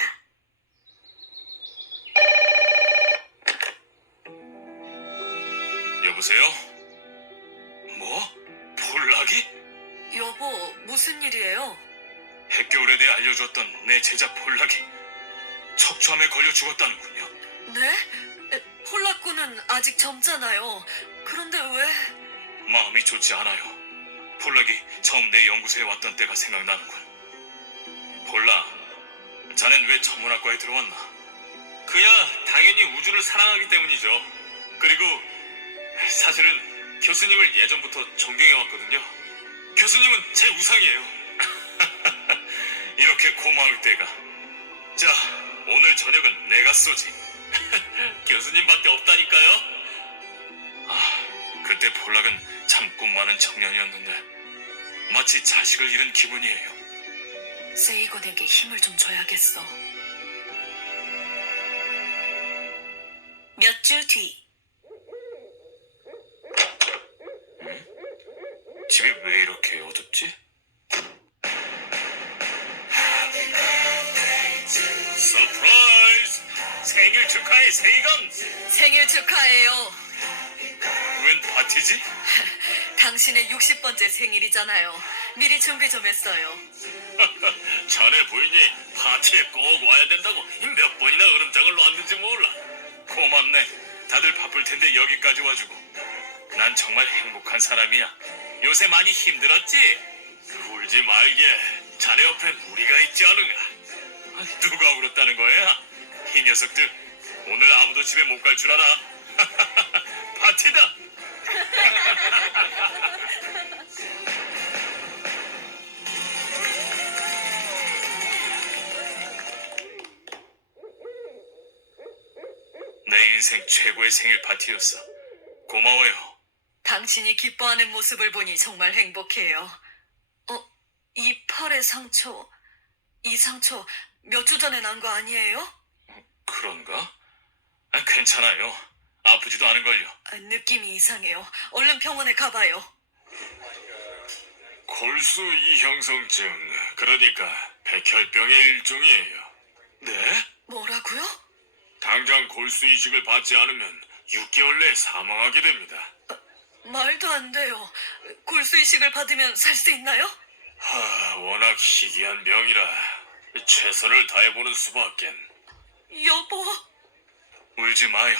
여보세요? 뭐? 폴락이? 여보, 무슨 일이에요? 핵겨울에 대해 알려줬던 내 제자 폴락이 척추암에 걸려 죽었다는군요. 네? 폴라꾸는 아직 젊잖아요. 그런데 왜? 마음이 좋지 않아요. 폴락이 처음 내 연구소에 왔던 때가 생각나는군. 폴락, 자넨 왜 천문학과에 들어왔나? 그야 당연히 우주를 사랑하기 때문이죠. 그리고 사실은 교수님을 예전부터 존경해왔거든요. 교수님은 제 우상이에요. 이렇게 고마울 때가. 자, 오늘 저녁은 내가 쏘지. 교수님밖에 없다니까요. 그때 폴락은 참 꿈 많은 청년이었는데 마치 자식을 잃은 기분이에요. 세이건에게 힘을 좀 줘야겠어. 몇 주 뒤 집이 왜 이렇게 어둡지? 서프라이즈! 생일 축하해, 세이건! 생일 축하해요. 웬 웬 파티지? 당신의 60번째 생일이잖아요. 미리 준비 좀 했어요. 자네 부인이 파티에 꼭 와야 된다고 몇 번이나 으름장을 놨는지 몰라. 고맙네. 다들 바쁠 텐데 여기까지 와주고. 난 정말 행복한 사람이야. 요새 많이 힘들었지? 울지 말게. 자네 옆엔 우리가 있지 않은가? 누가 울었다는 거야? 이 녀석들 오늘 아무도 집에 못 갈 줄 알아. 파티다. 내 인생 최고의 생일 파티였어. 고마워요. 당신이 기뻐하는 모습을 보니 정말 행복해요. 이 팔의 상처, 이 상처 몇 주 전에 난 거 아니에요? 그런가? 괜찮아요. 아프지도 않은걸요. 느낌이 이상해요. 얼른 병원에 가봐요. 골수 이형성증, 그러니까 백혈병의 일종이에요. 네? 뭐라고요? 당장 골수 이식을 받지 않으면 6개월 내에 사망하게 됩니다. 말도 안 돼요. 골수 이식을 받으면 살 수 있나요? 워낙 희귀한 병이라 최선을 다해보는 수밖엔. 여보. 울지 마요.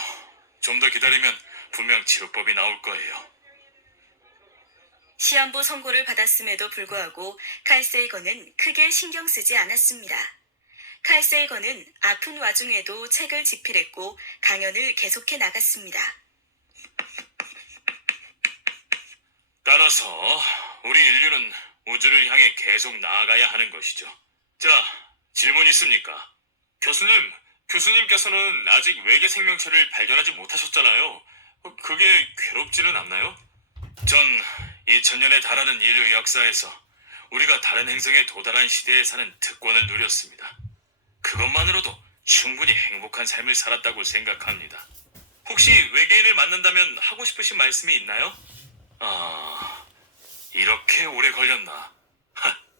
좀 더 기다리면 분명 치료법이 나올 거예요. 시한부 선고를 받았음에도 불구하고 칼 세이건은 크게 신경 쓰지 않았습니다. 칼 세이건은 아픈 와중에도 책을 집필했고 강연을 계속해 나갔습니다. 따라서 우리 인류는 우주를 향해 계속 나아가야 하는 것이죠. 자, 질문 있습니까? 교수님께서는 아직 외계 생명체를 발견하지 못하셨잖아요. 그게 괴롭지는 않나요? 전 2000년에 달하는 인류 역사에서 우리가 다른 행성에 도달한 시대에 사는 특권을 누렸습니다. 그것만으로도 충분히 행복한 삶을 살았다고 생각합니다. 혹시 외계인을 만난다면 하고 싶으신 말씀이 있나요? 이렇게 오래 걸렸나?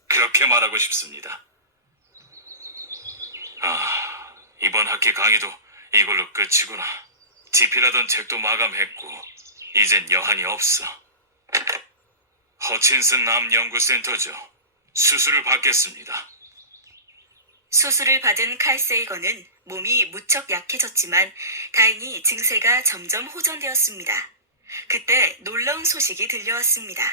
그렇게 말하고 싶습니다. 이번 학기 강의도 이걸로 끝이구나. 집필하던 책도 마감했고 이젠 여한이 없어. 허친슨 암 연구센터죠. 수술을 받겠습니다. 수술을 받은 칼 세이건은 몸이 무척 약해졌지만 다행히 증세가 점점 호전되었습니다. 그때 놀라운 소식이 들려왔습니다.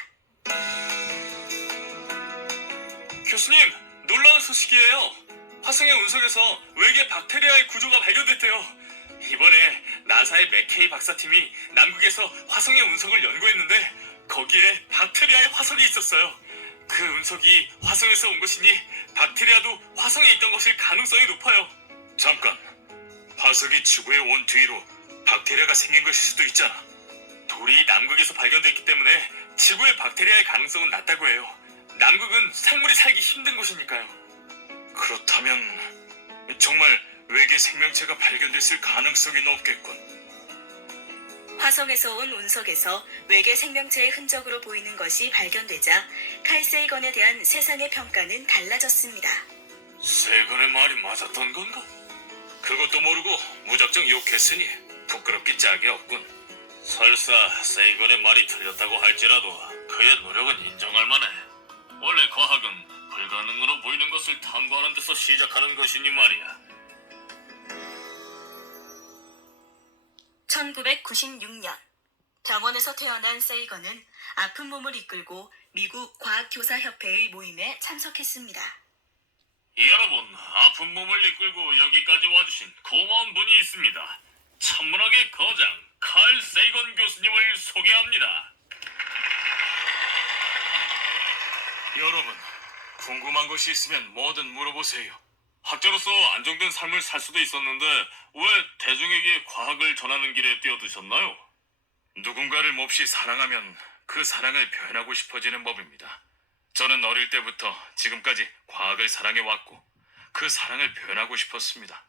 교수님, 놀라운 소식이에요. 화성의 운석에서 외계 박테리아의 구조가 발견됐대요. 이번에 나사의 맥케이 박사팀이 남극에서 화성의 운석을 연구했는데 거기에 박테리아의 화석이 있었어요. 그 운석이 화성에서 온 것이니 박테리아도 화성에 있던 것일 가능성이 높아요. 잠깐, 화석이 지구에 온 뒤로 박테리아가 생긴 것일 수도 있잖아. 돌이 남극에서 발견됐기 때문에 지구에 박테리아의 가능성은 낮다고 해요. 남극은 생물이 살기 힘든 곳이니까요. 그렇다면 정말 외계 생명체가 발견됐을 가능성이 높겠군. 화성에서 온 운석에서 외계 생명체의 흔적으로 보이는 것이 발견되자 칼 세이건에 대한 세상의 평가는 달라졌습니다. 세건의 말이 맞았던 건가? 그것도 모르고 무작정 욕했으니 부끄럽기 짝이 없군. 설사 세이건의 말이 틀렸다고 할지라도 그의 노력은 인정할 만해. 원래 과학은 불가능으로 보이는 것을 탐구하는 데서 시작하는 것이니 말이야. 1996년 병원에서 태어난 세이건은 아픈 몸을 이끌고 미국 과학교사협회의 모임에 참석했습니다. 여러분, 아픈 몸을 이끌고 여기까지 와주신 고마운 분이 있습니다. 천문학의 거장 칼 세이건 교수님을 소개합니다. 여러분, 궁금한 것이 있으면 뭐든 물어보세요. 학자로서 안정된 삶을 살 수도 있었는데 왜 대중에게 과학을 전하는 길에 뛰어드셨나요? 누군가를 몹시 사랑하면 그 사랑을 표현하고 싶어지는 법입니다. 저는 어릴 때부터 지금까지 과학을 사랑해왔고 그 사랑을 표현하고 싶었습니다.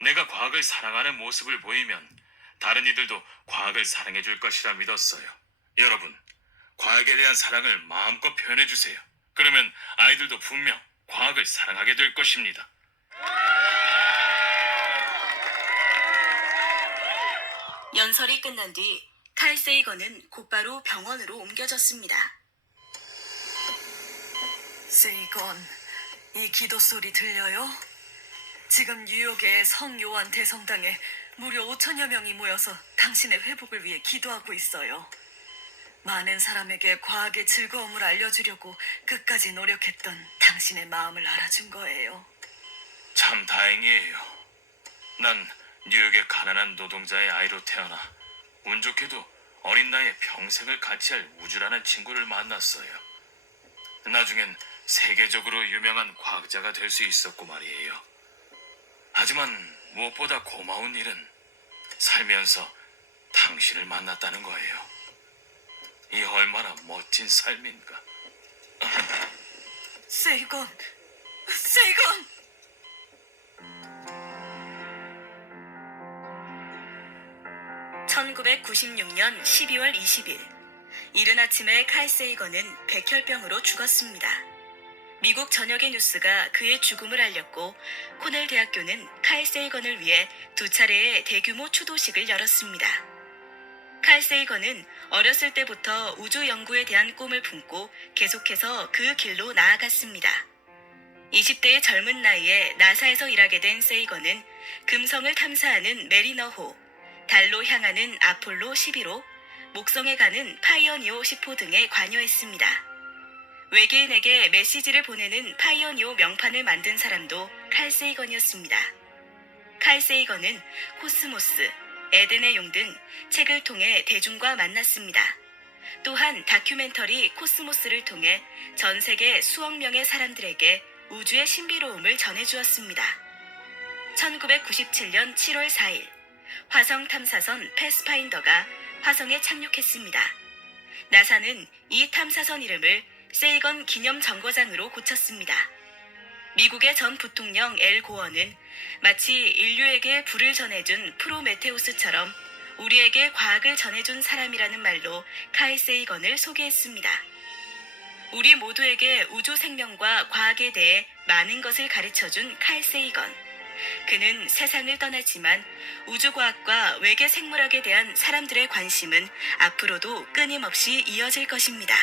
내가 과학을 사랑하는 모습을 보이면 다른 이들도 과학을 사랑해 줄 것이라 믿었어요. 여러분, 과학에 대한 사랑을 마음껏 표현해 주세요. 그러면 아이들도 분명 과학을 사랑하게 될 것입니다. 연설이 끝난 뒤 칼 세이건은 곧바로 병원으로 옮겨졌습니다. 세이건, 이 기도 소리 들려요? 지금 뉴욕의 성 요한 대성당에 무려 5천여 명이 모여서 당신의 회복을 위해 기도하고 있어요. 많은 사람에게 과학의 즐거움을 알려주려고 끝까지 노력했던 당신의 마음을 알아준 거예요. 참 다행이에요. 난 뉴욕의 가난한 노동자의 아이로 태어나 운 좋게도 어린 나이에 평생을 같이 할 우주라는 친구를 만났어요. 나중엔 세계적으로 유명한 과학자가 될 수 있었고 말이에요. 하지만 무엇보다 고마운 일은 살면서 당신을 만났다는 거예요. 이 얼마나 멋진 삶인가. 세이건, 세이건! 1996년 12월 20일, 이른 아침에 칼 세이건은 백혈병으로 죽었습니다. 미국 전역의 뉴스가 그의 죽음을 알렸고 코넬 대학교는 칼 세이건을 위해 2차례의 대규모 추도식을 열었습니다. 칼 세이건은 어렸을 때부터 우주 연구에 대한 꿈을 품고 계속해서 그 길로 나아갔습니다. 20대의 젊은 나이에 나사에서 일하게 된 세이건은 금성을 탐사하는 메리너호, 달로 향하는 아폴로 11호, 목성에 가는 파이어니오 10호 등에 관여했습니다. 외계인에게 메시지를 보내는 파이어니오 명판을 만든 사람도 칼 세이건이었습니다. 칼 세이건은 코스모스, 에덴의 용 등 책을 통해 대중과 만났습니다. 또한 다큐멘터리 코스모스를 통해 전 세계 수억 명의 사람들에게 우주의 신비로움을 전해주었습니다. 1997년 7월 4일, 화성 탐사선 패스파인더가 화성에 착륙했습니다. 나사는 이 탐사선 이름을 세이건 기념 정거장으로 고쳤습니다. 미국의 전 부통령 엘 고어는 마치 인류에게 불을 전해준 프로메테우스처럼 우리에게 과학을 전해준 사람이라는 말로 칼 세이건을 소개했습니다. 우리 모두에게 우주 생명과 과학에 대해 많은 것을 가르쳐준 칼 세이건. 그는 세상을 떠났지만 우주과학과 외계 생물학에 대한 사람들의 관심은 앞으로도 끊임없이 이어질 것입니다.